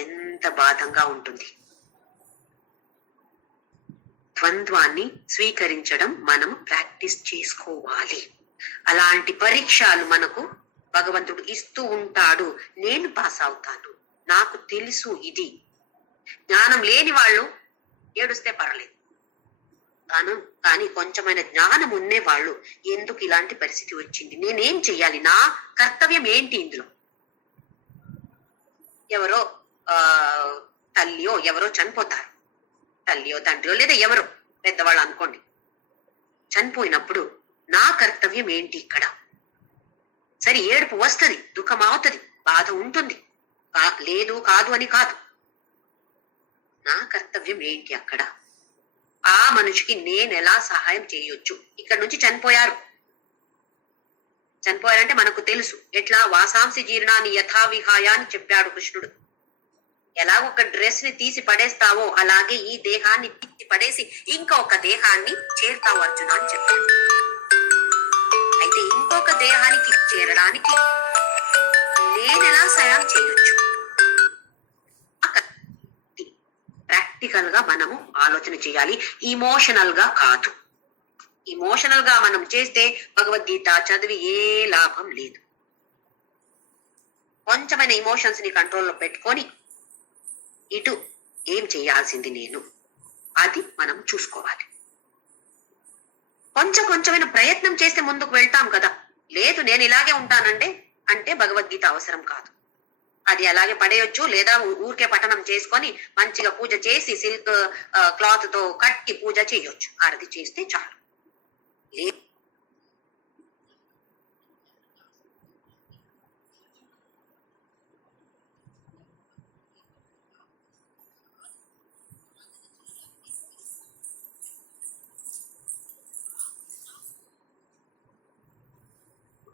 ఎంత బాధంగా ఉంటుంది. ద్వంద్వాన్ని స్వీకరించడం మనం ప్రాక్టీస్ చేసుకోవాలి. అలాంటి పరీక్షలు మనకు భగవంతుడు ఇస్తూ ఉంటాడు. నేను పాస్ అవుతాను, నాకు తెలుసు. ఇది జ్ఞానం లేని వాళ్ళు ఏడుస్తే పర్లేదు, కానీ కొంచెమైన జ్ఞానం ఉండే వాళ్ళు ఎందుకు ఇలాంటి పరిస్థితి వచ్చింది, నేనేం చెయ్యాలి, నా కర్తవ్యం ఏంటి ఇందులో. ఎవరో తల్లియో ఎవరో చనిపోతారు, తల్లియో తండ్రియో లేదా ఎవరో పెద్దవాళ్ళు అనుకోండి, చనిపోయినప్పుడు నా కర్తవ్యం ఏంటి ఇక్కడ? సరే, ఏడుపు వస్తుంది, దుఃఖం అవుతుంది, బాధ ఉంటుంది, లేదు కాదు అని కాదు. నా కర్తవ్యం ఏంటి అక్కడ? ఆ మనిషికి నేను ఎలా సహాయం చేయొచ్చు? ఇక్కడ నుంచి చనిపోయారంటే మనకు తెలుసు ఎట్లా. వాసాంసి జీర్ణాన్ని యథా విహాయ అని చెప్పాడు కృష్ణుడు. ఎలా ఒక డ్రెస్ ని తీసి పడేస్తావో అలాగే ఈ దేహాన్ని తీసి పడేసి ఇంకొక దేహాన్ని చేరుతావు అర్జున అని చెప్పాడు. అయితే ఇంకొక దేహానికి చేరడానికి నేనెలా సాయం చేయొచ్చు? ప్రాక్టికల్ గా మనము ఆలోచన చేయాలి, ఇమోషనల్ గా కాదు. ఇమోషనల్ గా మనం చేస్తే భగవద్గీత చదివి ఏ లాభం లేదు. కొంచెమైన ఇమోషన్స్ ని కంట్రోల్లో పెట్టుకొని ఇటు ఏం చేయాల్సింది నేను, అది మనం చూసుకోవాలి. కొంచెమైన ప్రయత్నం చేస్తే ముందుకు వెళ్తాం కదా. లేదు నేను ఇలాగే అంటే భగవద్గీత అవసరం కాదు. అది అలాగే పడేయొచ్చు, లేదా ఊరికే పఠనం చేసుకొని మంచిగా పూజ చేసి సిల్క్ క్లాత్ తో కట్టి పూజ చేయొచ్చు. ఆరతి చేస్తే చాలు.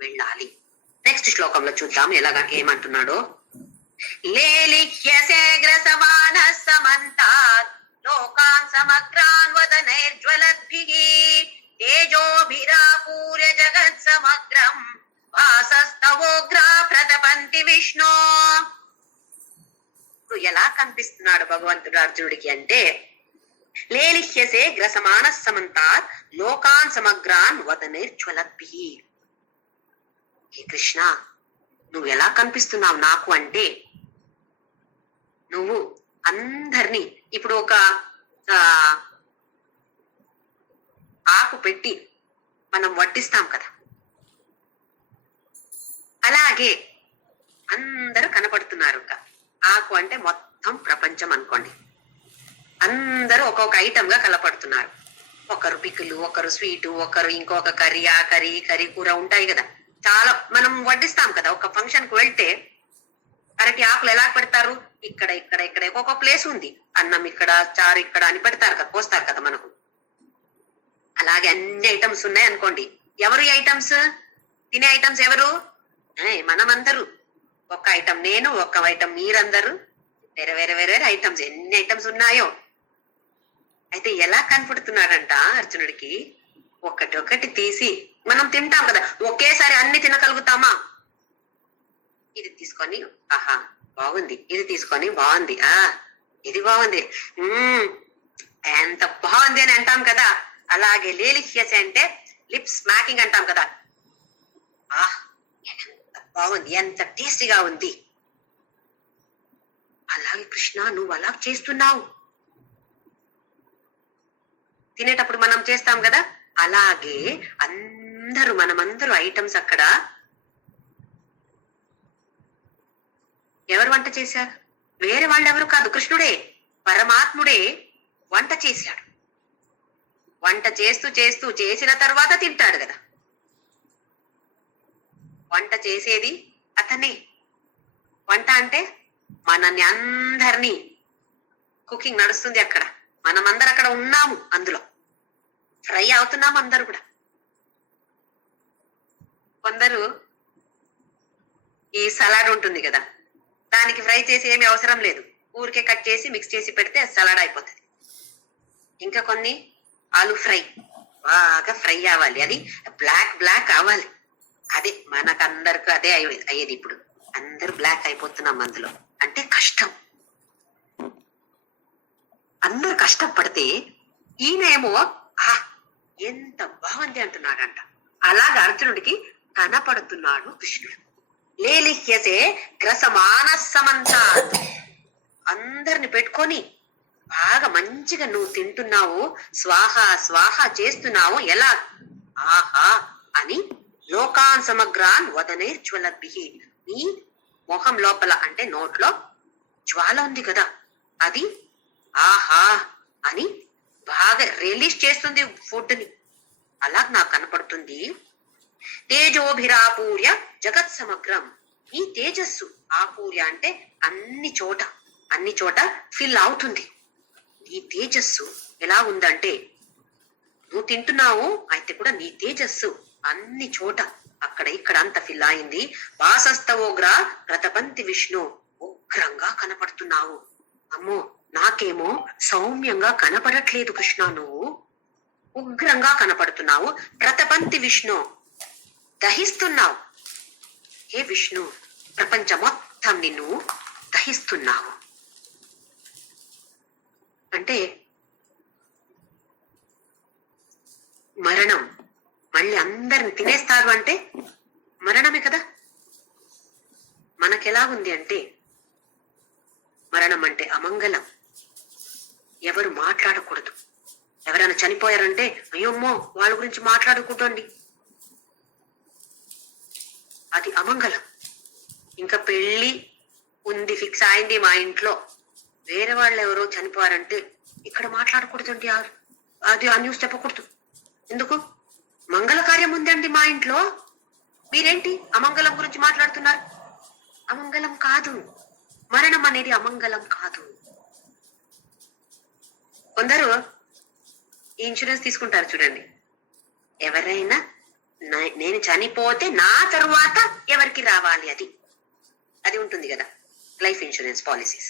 వెళ్ళాలి. నెక్స్ట్ శ్లోకంలో చూద్దాం ఏమంటున్నాడో. లేలిహ్యసేగ్రసమానః సమంతాత్ లోకాన్ సమగ్రాన్ వదనైర్జ్వలద్భిః తేజోభిరాపూర్య జగత్ సమగ్రం భాసస్తవోగ్రా ప్రతపంతి విష్ణు. ఎలా కనిపిస్తున్నాడు భగవంతుడు అర్జునుడికి అంటే, లేలిహ్యసే గ్రసమానః సమంతాత్ లోకాన్ సమగ్రాన్ వదనైర్జ్వలద్భిః. హే కృష్ణ, నువ్వు ఎలా కనిపిస్తున్నావు నాకు అంటే, నువ్వు అందరినీ ఇప్పుడు ఒక ఆ ఆకు పెట్టి మనం వడ్డిస్తాం కదా, అలాగే అందరూ కనపడుతున్నారు. ఆకు అంటే మొత్తం ప్రపంచం అనుకోండి. అందరూ ఒక్కొక్క ఐటమ్ గా కనపడుతున్నారు. ఒకరు పిక్కులు, ఒకరు స్వీటు, ఒకరు ఇంకొక కర్రీ, ఆ కర్రీ కర్రీ కూర ఉంటాయి కదా. చాలా మనం వడ్డిస్తాం కదా. ఒక ఫంక్షన్ కు వెళ్తే అరటి ఆకులు ఎలా పెడతారు, ఇక్కడ ఇక్కడ ఇక్కడ ఒక్కొక్క ప్లేస్ ఉంది. అన్నం ఇక్కడ, చారు ఇక్కడ అని పెడతారు కదా, పోస్తారు కదా మనకు. అలాగే అన్ని ఐటమ్స్ ఉన్నాయి అనుకోండి. ఎవరు ఈ ఐటమ్స్? తినే ఐటమ్స్ ఎవరు? మనమందరూ. ఒక ఐటమ్ నేను, ఒక ఐటమ్ మీరందరూ, వేరే వేరే వేరే ఐటమ్స్. ఎన్ని ఐటమ్స్ ఉన్నాయో. అయితే ఎలా కనపడుతున్నాడంట అర్జునుడికి, ఒకటి ఒకటి తీసి మనం తింటాం కదా, ఒకేసారి అన్ని తినగలుగుతామా? ఇది తీసుకొని ఆహా బాగుంది, ఇది తీసుకొని బాగుంది, ఇది బాగుంది, ఎంత బాగుంది అని అంటాం కదా. అలాగే లేలిషియస్ అంటే లిప్స్ స్మాకింగ్ అంటాం కదా. ఎంత బాగుంది, ఎంత టేస్టీగా ఉంది. అలాగే కృష్ణ నువ్వు అలా చేస్తున్నావు. తినేటప్పుడు మనం చేస్తాం కదా, అలాగే మనమందరూ ఐటమ్స్ అక్కడ. ఎవరు వంట చేశారు? వేరే వాళ్ళు ఎవరు కాదు, కృష్ణుడే, పరమాత్ముడే వంట చేశాడు. వంట చేస్తూ చేస్తూ చేసిన తర్వాత తింటాడు కదా. వంట చేసేది అతనే. వంట అంటే మనల్ని అందరినీ, కుకింగ్ నడుస్తుంది అక్కడ, మనమందరం అక్కడ ఉన్నాము, అందులో ఫ్రై అవుతున్నాము అందరూ కూడా. కొందరు ఈ సలాడ్ ఉంటుంది కదా, దానికి ఫ్రై చేసి ఏమి అవసరం లేదు, ఊరికే కట్ చేసి మిక్స్ చేసి పెడితే సలాడ్ అయిపోతుంది. ఇంకా కొన్ని ఆలు ఫ్రై, బాగా ఫ్రై అవ్వాలి, అది బ్లాక్ బ్లాక్ అవ్వాలి. అదే మనకందరికి అదే అయ్యేది. ఇప్పుడు అందరూ బ్లాక్ అయిపోతున్నాం అందులో. అంటే కష్టం, అందరూ కష్టపడితే ఈయనేమో ఎంత బాగుంది అంటున్నాడంట. అలాగా అర్జునుడికి కనపడుతున్నాడు కృష్ణుడు. లేలిహ్యసే గ్రసమానసమంతా, అందరిని పెట్టుకొని బాగా మంచిగా నువ్వు తింటున్నావు, స్వాహ స్వాహ చేస్తున్నావు. ఎలా? ఆహా అని లోకాన్ సమగ్రాన్ వదనే జ్వలద్భిహి, నీ మొహం లోపల అంటే నోట్లో జ్వాల ఉంది కదా, అది ఆహా అని బాగా రిలీజ్ చేస్తుంది ఫుడ్ ని. అలా నాకు కనపడుతుంది. తేజోభిరాపూర్య జగత్ సమగ్రం, ఈ తేజస్సు ఆపూర్య అంటే అన్ని చోట ఫిల్ అవుతుంది. ఈ తేజస్సు ఎలా ఉందంటే, నువ్వు తింటున్నావు అయితే కూడా నీ తేజస్సు అన్ని చోట అక్కడ ఇక్కడ అంత ఫిల్ అయింది. వాసస్తవోగ్ర ప్రతపంతి విష్ణు, ఉగ్రంగా కనపడుతున్నావు. అమ్మో నాకేమో సౌమ్యంగా కనపడట్లేదు కృష్ణ, నువ్వు ఉగ్రంగా కనపడుతున్నావు. ప్రతపంతి విష్ణు, దహిస్తున్నావు. హే విష్ణు, ప్రపంచం మొత్తం నిన్ను దహిస్తున్నావు. అంటే మరణం, మళ్ళీ అందరిని తినేస్తారు అంటే మరణమే కదా. మనకెలా ఉంది అంటే, మరణం అంటే అమంగళం, ఎవరు మాట్లాడకూడదు. ఎవరైనా చనిపోయారంటే అయ్యమ్మో వాళ్ళ గురించి మాట్లాడకూడదండి, అది అమంగళం. ఇంకా పెళ్లి ఉంది, ఫిక్స్ అయింది మా ఇంట్లో, వేరే వాళ్ళు ఎవరో చనిపోయారంటే ఇక్కడ మాట్లాడకూడదండి, అది ఆ న్యూస్ చెప్పకూడదు. ఎందుకు? మంగళ కార్యం ఉందండి మా ఇంట్లో, మీరేంటి అమంగళం గురించి మాట్లాడుతున్నారు? అమంగళం కాదు, మరణం అనేది అమంగళం కాదు. కొందరు ఇన్సూరెన్స్ తీసుకుంటారు చూడండి, ఎవరైనా నేను చనిపోతే నా తరువాత ఎవరికి రావాలి, అది ఉంటుంది కదా లైఫ్ ఇన్సూరెన్స్ పాలసీస్.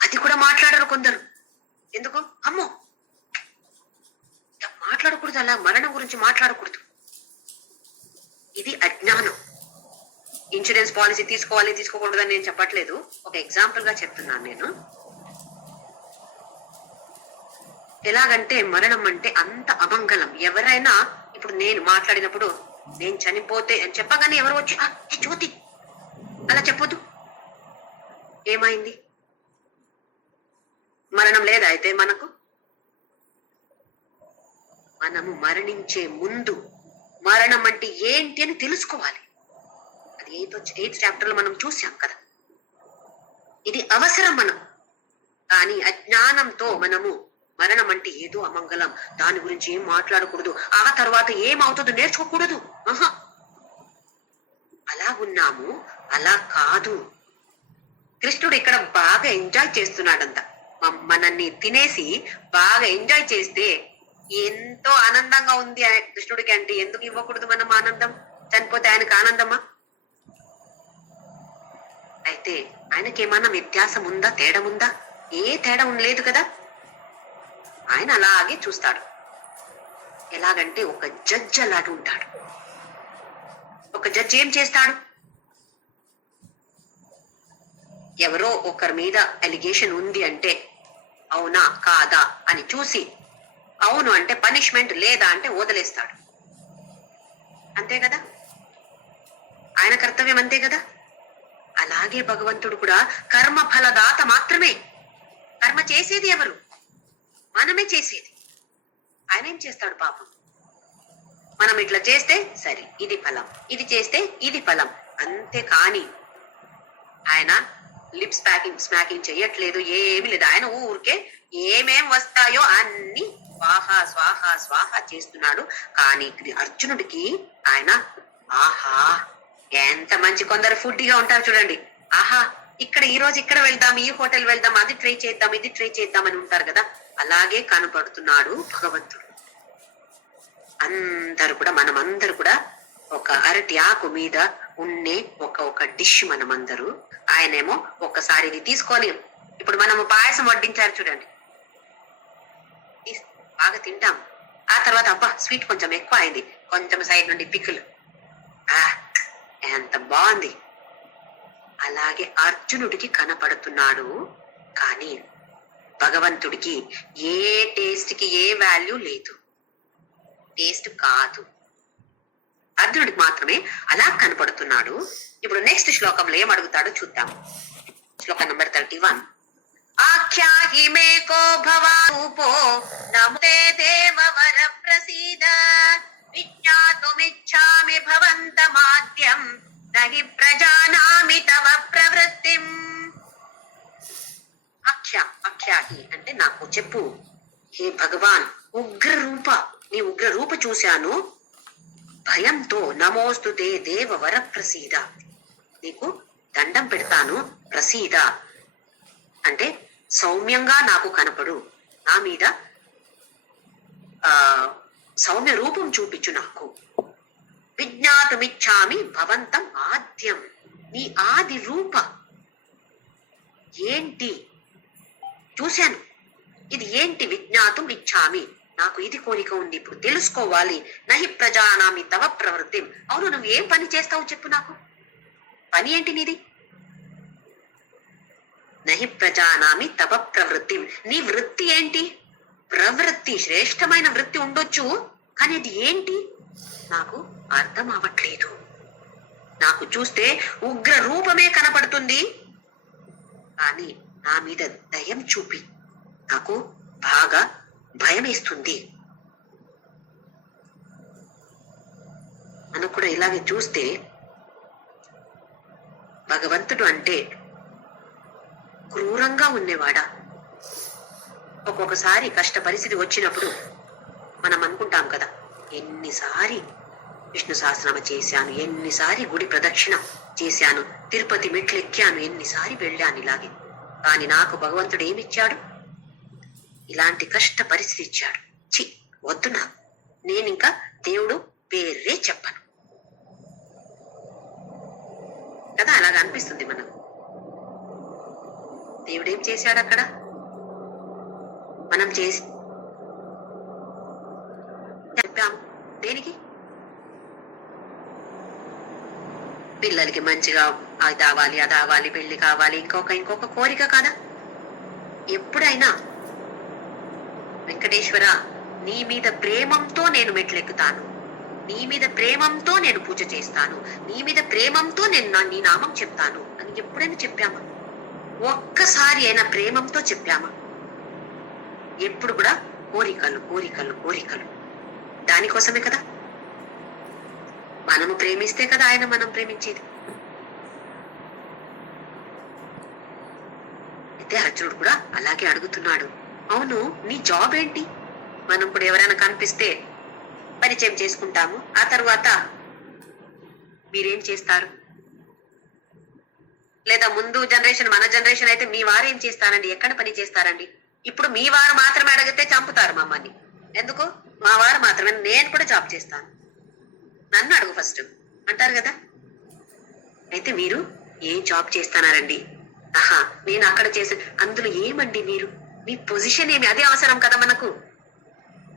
అది కూడా మాట్లాడరు కొందరు. ఎందుకు? అమ్మో మాట్లాడకూడదు, అలా మరణం గురించి మాట్లాడకూడదు. ఇది అజ్ఞానం. ఇన్సూరెన్స్ పాలసీ తీసుకోవాలి తీసుకోకూడదని నేను చెప్పట్లేదు, ఒక ఎగ్జాంపుల్ గా చెప్తున్నాను నేను. ఎలాగంటే మరణం అంటే అంత అమంగళం. ఎవరైనా ఇప్పుడు నేను మాట్లాడినప్పుడు నేను చనిపోతే అని చెప్పగానే ఎవరు వచ్చి జ్యోతి అలా చెప్పొద్దు. ఏమైంది? మరణం లేదా అయితే మనకు? మనము మరణించే ముందు మరణం అంటే ఏంటి అని తెలుసుకోవాలి. అది ఎయిత్ చాప్టర్ లో మనం చూసాం కదా. ఇది అవసరం మనం. కానీ అజ్ఞానంతో మనము మరణం అంటే ఏదో అమంగళం, దాని గురించి ఏం మాట్లాడకూడదు, ఆ తర్వాత ఏమవుతుందో నేర్చుకోకూడదు. ఆహా, అలా ఉన్నాము. అలా కాదు. కృష్ణుడు ఇక్కడ బాగా ఎంజాయ్ చేస్తున్నాడంట. మనల్ని తినేసి బాగా ఎంజాయ్ చేస్తే ఎంతో ఆనందంగా ఉంది కృష్ణుడికి. అంటే ఎందుకు ఇవ్వకూడదు మనం ఆనందం? చనిపోతే ఆయనకు ఆనందమా? అయితే ఆయనకి ఏమన్నా వ్యత్యాసం ఉందా, తేడా ఉందా? ఏ తేడా లేదు కదా. ఆయన అలాగే చూస్తాడు. ఎలాగంటే ఒక జడ్జ్ అలాగే ఉంటాడు. ఒక జడ్జ్ ఏం చేస్తాడు? ఎవరో ఒకరి మీద అలిగేషన్ ఉంది అంటే అవునా కాదా అని చూసి, అవును అంటే పనిష్మెంట్, లేదా అంటే వదిలేస్తాడు. అంతే కదా, ఆయన కర్తవ్యం అంతే కదా. అలాగే భగవంతుడు కూడా కర్మ ఫలదాత మాత్రమే. కర్మ చేసేది ఎవరు? మనమే చేసేది. ఆయన ఏం చేస్తాడు పాపం? మనం ఇట్లా చేస్తే సరే ఇది ఫలం, ఇది చేస్తే ఇది ఫలం, అంతే. కానీ ఆయన లిప్ స్మాకింగ్ చెయ్యట్లేదు, ఏమి లేదు. ఆయన ఊరికే ఏమేం వస్తాయో అన్ని స్వాహ స్వాహ స్వాహ చేస్తున్నాడు. కానీ అర్జునుడికి ఆయన ఆహా ఎంత మంచి, కొందరు ఫుడ్గా ఉంటారు చూడండి. ఆహా ఇక్కడ ఈ రోజు ఇక్కడ వెళ్దాం, ఈ హోటల్ వెళ్దాం, అది ట్రై చేద్దాం, ఇది ట్రై చేద్దాం అని ఉంటారు కదా. అలాగే కనపడుతున్నాడు భగవంతుడు. మనమందరూ కూడా ఒక అరటి ఆకు మీద ఉండే ఒక డిష్ మనమందరూ. ఆయనేమో ఒక్కసారి ఇది తీసుకొని, ఇప్పుడు మనము పాయసం వడ్డించారు చూడండి, బాగా తింటాం. ఆ తర్వాత అబ్బా స్వీట్ కొంచెం ఎక్కువ అయింది, కొంచెం సైడ్ నుండి పిక్కులు, ఎంత బాగుంది. అలాగే అర్జునుడికి కనపడుతున్నాడు. కానీ భగవంతుడికి ఏ టేస్ట్ కి ఏ వాల్యూ లేదు, టేస్ట్ కాదు. అర్జునుడికి మాత్రమే అలా కనపడుతున్నాడు. ఇప్పుడు నెక్స్ట్ శ్లోకంలో ఏం అడుగుతాడో చూద్దాం. శ్లోకం నంబర్ 31. ఆఖ్యాహి మే కో భవారూపో నమతే దేవవర ప్రసీద విజ్ఞాతుమిచ్ఛామి భవంతమాద్యం నహి ప్రజానామి తవ ప్రవృత్తిం. అఖ్యాహి అంటే నాకు చెప్పు, హే భగవాన్ ఉగ్రరూప, నీ ఉగ్రరూప చూశాను, భయంతో నమోస్తుతే దేవ వర ప్రసీద, నీకు దండం పెడతాను. ప్రసీద అంటే సౌమ్యంగా నాకు కనపడు, నా మీద సౌమ్య రూపం చూపించు నాకు. విజ్ఞాతుమిచ్ఛామి భవంతం ఆద్యం, నీ ఆది రూప ఏంటి చూశాను, ఇది ఏంటి? విజ్ఞాతం ఇచ్చామి, నాకు ఇది కోరిక ఉంది, ఇప్పుడు తెలుసుకోవాలి. నహి ప్రజానామి తవ ప్రవృత్తి, అవును నువ్వు ఏం పని చేస్తావు చెప్పు నాకు, పని ఏంటి నీది? నహి ప్రజానామి తవ ప్రవృత్తి, నీ వృత్తి ఏంటి? ప్రవృత్తి శ్రేష్టమైన వృత్తి ఉండొచ్చు, కానీ అది ఏంటి నాకు అర్థం అవ్వట్లేదు. నాకు చూస్తే ఉగ్ర రూపమే కనపడుతుంది, కానీ నా మీద దయం చూపి నాకు బాగా భయం వేస్తుంది. మనం కూడా ఇలాగే చూస్తే భగవంతుడు అంటే క్రూరంగా ఉండేవాడా? ఒక్కొక్కసారి కష్ట పరిస్థితి వచ్చినప్పుడు మనం అనుకుంటాం కదా, ఎన్నిసారి విష్ణు సహస్రనామ చేశాను, ఎన్నిసారి గుడి ప్రదక్షిణ చేశాను, తిరుపతి మెట్లు ఎక్కాను, ఎన్నిసారి వెళ్ళాను ఇలాగే, కానీ నాకు భగవంతుడు ఏమిచ్చాడు? ఇలాంటి కష్ట పరిస్థితి ఇచ్చాడు. వద్దు నాకు, నేనింకా దేవుడు పేరే చెప్పను కదా. అలాగ అనిపిస్తుంది మనం. దేవుడు ఏం చేశాడు అక్కడ? మనం చేసి చెప్పాము దేనికి? పిల్లలకి మంచిగా అది అవ్వాలి, అది అవ్వాలి, పెళ్లి కావాలి, ఇంకొక కోరిక కాదా? ఎప్పుడైనా వెంకటేశ్వర నీ మీద ప్రేమంతో నేను మెట్లెక్కుతాను, నీ మీద ప్రేమంతో నేను పూజ చేస్తాను, నీ మీద ప్రేమంతో నేను నీ నామం చెప్తాను అని ఎప్పుడైనా చెప్పామా? ఒక్కసారి అయినా ప్రేమంతో చెప్పామా? ఎప్పుడు కూడా కోరికలు కోరికలు కోరికలు. దానికోసమే కదా. మనము ప్రేమిస్తే కదా ఆయన మనం ప్రేమించేది. అయితే అర్జునుడు కూడా అలాగే అడుగుతున్నాడు, అవును నీ జాబ్ ఏంటి? మనం ఇప్పుడు ఎవరైనా కనిపిస్తే పరిచయం చేసుకుంటాము, ఆ తర్వాత మీరేం చేస్తారు? లేదా ముందు జనరేషన్, మన జనరేషన్ అయితే మీ వారు ఏం చేస్తారండి, ఎక్కడ పని చేస్తారండి? ఇప్పుడు మీ వారు మాత్రమే అడిగితే చంపుతారు మమ్మల్ని. ఎందుకు? మా వారు మాత్రమే, నేను కూడా జాబ్ చేస్తాను, నన్ను అడుగు ఫస్ట్ అంటారు కదా. అయితే మీరు ఏం జాబ్ చేస్తున్నారండి? ఆహా, నేను అక్కడ చేసే, అందులో ఏమండి మీరు, మీ పొజిషన్ ఏమి? అదే అవసరం కదా మనకు.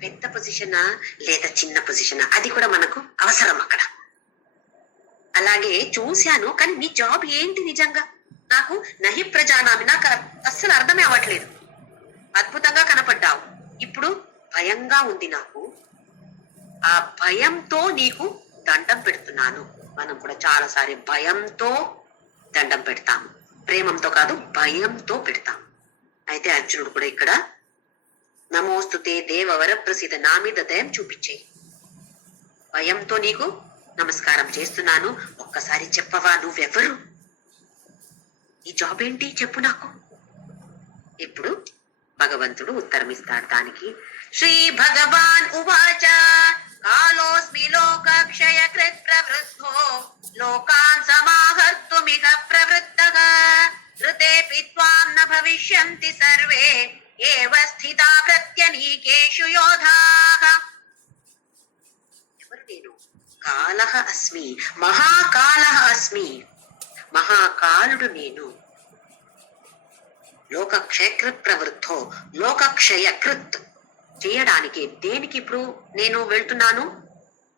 పెద్ద పొజిషనా లేదా చిన్న పొజిషనా, అది కూడా మనకు అవసరం అక్కడ. అలాగే చూశాను, కానీ నీ జాబ్ ఏంటి నిజంగా? నాకు నహి ప్రజానామి, నాకు అస్సలు అర్థమే అవ్వట్లేదు. అద్భుతంగా కనపడ్డావు, ఇప్పుడు భయంగా ఉంది నాకు, ఆ భయంతో నీకు దండం పెడుతున్నాను. మనం కూడా చాలాసారి భయంతో దండం పెడతాము, ప్రేమంతో కాదు భయంతో పెడతాం. అయితే అర్జునుడు కూడా ఇక్కడ నమోస్తుతే దేవవర ప్రసిద్ధ, నా మీద దయం చూపించేయి, భయంతో నీకు నమస్కారం చేస్తున్నాను, ఒక్కసారి చెప్పవా నువ్వెవరు, ఈ జాబ్ ఏంటి చెప్పు నాకు. ఇప్పుడు భగవంతుడు ఉత్తరం ఇస్తాడు దానికి. శ్రీ భగవాన్ ఉవాచ కాలోస్మి లోకక్షయ కృత్ ప్రవృద్ధో లోకాన్ సమాహర్తుమిహ ప్రవృత్తః ఋతేపి త్వాం న భవిష్యంతి సర్వే ఏవ స్థితా ప్రత్యనీకేషు యోధాః. ఎవరు నేను? కాలః అస్మి, మహాకాలః అస్మి, మహాకాలుడు నేను. లోకక్షయకృత్ ప్రవృద్ధో, లోకక్షయకృత్ చేయడానికి, దేనికి ఇప్పుడు నేను వెళ్తున్నాను?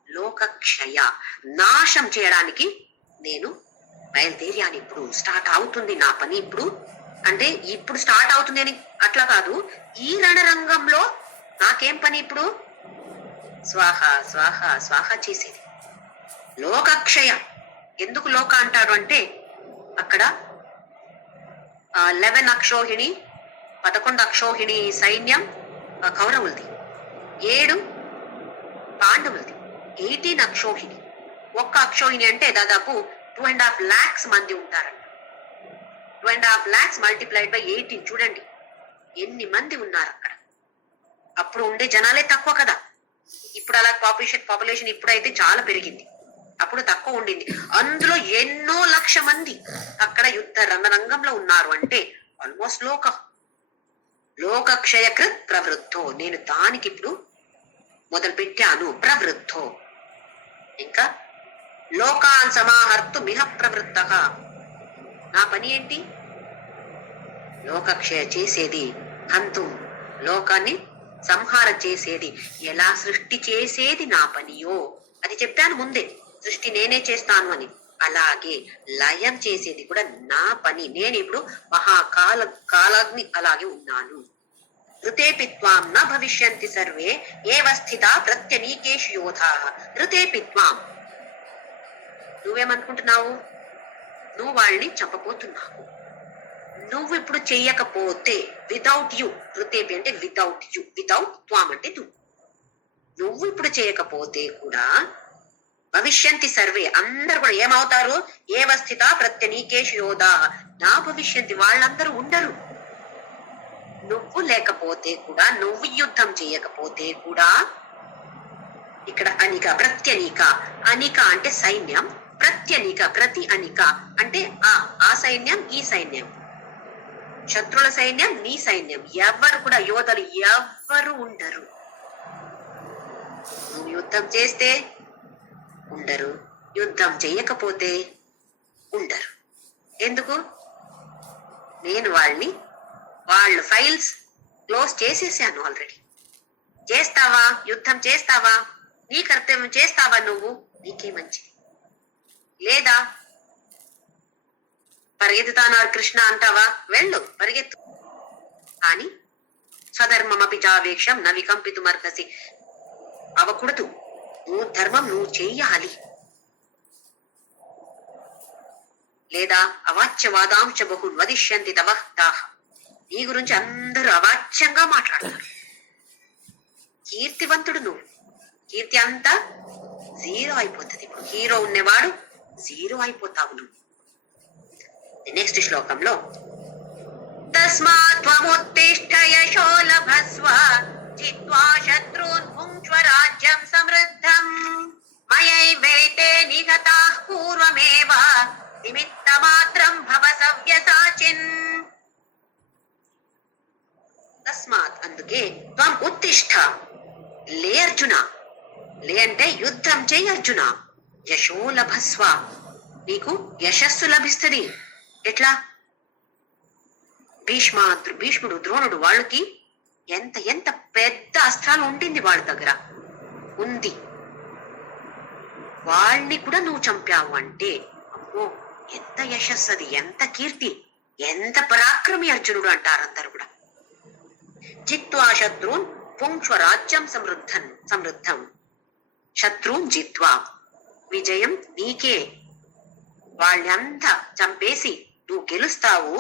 లోకక్షయ, నాశం చేయడానికి నేను బయలుదేరాను. ఇప్పుడు స్టార్ట్ అవుతుంది నా పని. ఇప్పుడు అంటే ఇప్పుడు స్టార్ట్ అవుతుంది అని అట్లా కాదు, ఈ రణరంగంలో నాకేం పని ఇప్పుడు? స్వాహ స్వాహ స్వాహ చేసేది. లోకక్షయ, ఎందుకు లోక అంటాడు అంటే అక్కడ 11 అక్షోహిణి 11 అక్షోహిణి సైన్యం కౌరవులది, 7 పాండవులది, 18 అక్షోహిణి. ఒక్క అక్షోహిణి అంటే దాదాపు 2.5 lakhs మంది ఉంటారంట. 2.5 lakhs మల్టిప్లైడ్ బై 18, చూడండి ఎన్ని మంది ఉన్నారు అక్కడ. అప్పుడు ఉండే జనాలే తక్కువ కదా, ఇప్పుడు అలా పాపులేషన్ ఇప్పుడైతే చాలా పెరిగింది, అప్పుడు తక్కువ ఉండింది. అందులో ఎన్నో లక్ష మంది అక్కడ యుద్ధ రంగంలో ఉన్నారు. అంటే ఆల్మోస్ట్ లోకక్షయకృత్ ప్రవృద్ధో, నేను దానికి ఇప్పుడు మొదలు పెట్టాను. ప్రవృద్ధో, ఇంకా లోకాన్ సమాహర్తు మిహ ప్రవృత్తః, నా పని ఏంటి? లోకక్షయ చేసేది, హంతు లోకాన్ని సంహారం చేసేది, ఎలా సృష్టి చేసేది నా పనియో అది చెప్పాను ముందే, సృష్టి నేనే చేస్తాను అని. అలాగే లయం చేసేది కూడా నా పని. నేను ఇప్పుడు కాలాగ్ని అలాగే ఉన్నాను. ఋతేపి త్వాం న భవిష్యంతి సర్వే ఏవ స్థితా ప్రత్యనీకేషు యోధాః. ఋతేపి త్వాం, నువ్వేమనుకుంటున్నావు? నువ్వు వాళ్ళని చంపబోతున్నావు. నువ్వు ఇప్పుడు చెయ్యకపోతే, వితౌట్ యు, ఋతేపి అంటే వితౌట్ యు, వితౌట్ త్వాం అంటే నువ్వు ఇప్పుడు చేయకపోతే కూడా భవిష్యంతి సర్వే, అందరు కూడా ఏమవుతారు? ఏవ స్థితా ప్రత్యనీకేషు యోధాః, నా భవిష్యంతి, వాళ్ళందరూ ఉండరు. నువ్వు లేకపోతే కూడా, నువ్వు యుద్ధం చేయకపోతే కూడా. ఇక్కడ అనిక, ప్రత్యనీక, అనిక అంటే సైన్యం, ప్రత్యనీక ప్రతి అనిక అంటే ఆ సైన్యం ఈ సైన్యం, శత్రుల సైన్యం నీ సైన్యం, ఎవరు కూడా యోధులు ఎవ్వరు ఉండరు. నువ్వు యుద్ధం చేస్తే ఉండరు, యుద్ధం చేయకపోతే ఉండరు. ఎందుకు? నేను వాళ్ళ ఫైల్స్ క్లోజ్ చేసేసాను ఆల్రెడీ. చేస్తావా? యుద్ధం చేస్తావా? నీ కర్తవ్యం చేస్తావా? నువ్వు నీకే మంచిది. లేదా పరిగెత్తుతానారు కృష్ణ అంటావా? వెళ్ళు, పరిగెత్తు. కానీ స్వధర్మమపి చావేక్షం న వికంపితుమర్హసి, అవకూడదు. నువ్వు ధర్మం నువ్వు చెయ్యాలి. లేదా అవాచ్యవాదాంశ బహున్ వదిష్యంతి తవ దాహ, నీ గురించి అందరూ అవాచ్యంగా మాట్లాడతారు. కీర్తివంతుడు నువ్వు, కీర్తి అంతా జీరో అయిపోతుంది. ఇప్పుడు హీరో ఉన్నవాడు జీరో అయిపోతావు నువ్వు. నెక్స్ట్ శ్లోకంలో తస్మాత్ త్వముత్తిష్ఠ యశో లభస్వ జిత్వా శత్రూన్ భుంక్ష్వ రాజ్యం సమృద్ధం మయైవేతే నిహతాః పూర్వమేవ నిమిత్తమాత్రం భవ సవ్యసాచిన్. తస్మాత్ అందుకే త్వం ఉత్తిష్ఠ లే అర్జున, లే అంటే యుద్ధం చేయి అర్జున. యశో లభస్వ నీకు యశస్సు లభిస్తుంది. ఎట్లా? భీష్ముడు ద్రోణుడు వాళ్ళకి ఎంత ఎంత పెద్ద అస్త్రాలు ఉండింది వాళ్ళ దగ్గర ఉంది. వాళ్ళని కూడా నువ్వు చంపావు అంటే అమ్మో ఎంత యశస్సు అది, ఎంత కీర్తి, ఎంత పరాక్రమి అర్జునుడు అంటారు అందరు కూడా. జిత్వా శత్రూన్ పుంక్ష్వ రాజ్యం సమృద్ధం. శత్రున్ జిత్వా విజయం నీకే, వాళ్ళంతా చంపేసి నువ్వు గెలుస్తావు.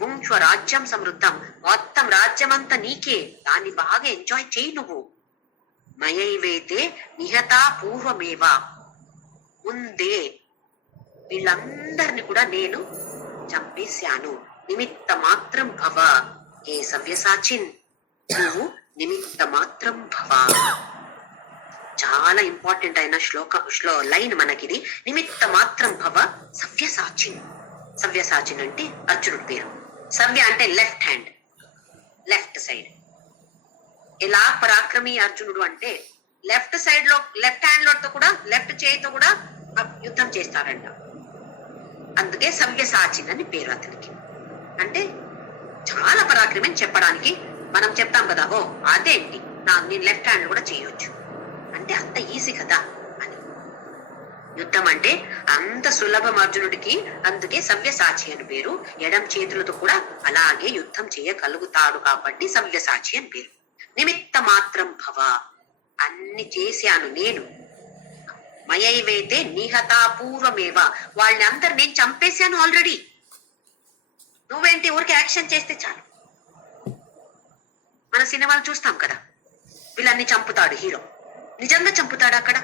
పుంక్ష్వ రాజ్యం సమృద్ధం మొత్తం రాజ్యం అంతా నీకే, దాన్ని బాగా ఎంజాయ్ చేయి నువ్వు. మయైవేతే నిహతా పూర్వమేవ ముందే వీళ్ళందరిని కూడా నేను చంపేశాను. నిమిత్త మాత్రం భవ ఏ సవ్యసాచిన్, నువ్వు నిమిత్త మాత్రం భవ. చాలా ఇంపార్టెంట్ అయిన లైన్ మనకిది. నిమిత్త మాత్రం భవ సవ్యసాచిన్. సవ్యసాచిన్ అంటే అర్జునుడి పేరు. సవ్య అంటే లెఫ్ట్ హ్యాండ్, లెఫ్ట్ సైడ్. ఎలా పరాక్రమి అర్జునుడు అంటే లెఫ్ట్ సైడ్ లో, లెఫ్ట్ హ్యాండ్ లో కూడా, లెఫ్ట్ చేయితో కూడా యుద్ధం చేస్తారంట. అందుకే సవ్యసాచిన్ అని పేరు అతనికి. అంటే చాలా పరాక్రమి అని చెప్పడానికి మనం చెప్తాం కదా, ఓ అదేంటి నేను లెఫ్ట్ హ్యాండ్ కూడా చేయొచ్చు అంటే అంత ఈజీ కదా అని. యుద్ధం అంటే అంత సులభం అర్జునుడికి, అందుకే సవ్యసాచి అని పేరు. ఎడం చేతులతో కూడా అలాగే యుద్ధం చేయగలుగుతాడు కాబట్టి సవ్యసాచి అని పేరు. నిమిత్త మాత్రం భవ అన్ని చేశాను నేను. మయైవేతే నిహతా పూర్వమేవ వాళ్ళని అందరు నేను చంపేశాను ఆల్రెడీ. నువ్వేంటి ఊరికి యాక్షన్ చేస్తే చాలు. మన సినిమాలు చూస్తాం కదా, వీళ్ళన్ని చంపుతాడు హీరో, నిజంగా చంపుతాడు అక్కడ?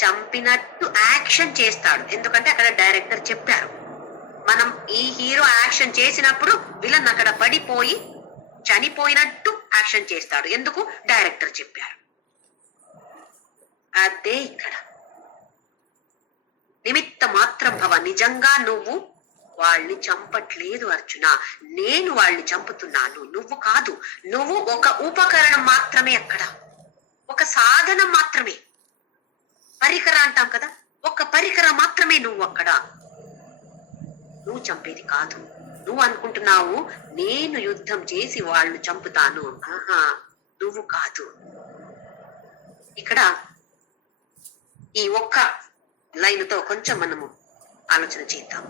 చంపినట్టు యాక్షన్ చేస్తాడు. ఎందుకంటే అక్కడ డైరెక్టర్ చెప్పారు, మనం ఈ హీరో యాక్షన్ చేసినప్పుడు విలన్ అక్కడ పడిపోయి చనిపోయినట్టు యాక్షన్ చేస్తాడు. ఎందుకు? డైరెక్టర్ చెప్పారు. అదే ఇక్కడ నిమిత్త మాత్రం భవ. నిజంగా నువ్వు వాళ్ళని చంపట్లేదు అర్జున, నేను వాళ్ళని చంపుతున్నాను, నువ్వు కాదు. నువ్వు ఒక ఉపకరణం మాత్రమే అక్కడ, ఒక సాధనం మాత్రమే. పరికర అంటాం కదా, ఒక పరికరం మాత్రమే నువ్వు అక్కడ. నువ్వు చంపేది కాదు. నువ్వు అనుకుంటున్నావు నేను యుద్ధం చేసి వాళ్ళని చంపుతాను. ఆహా, నువ్వు కాదు. ఇక్కడ ఈ ఒక్క లైన్తో కొంచెం మనము ఆలోచన చేద్దాం.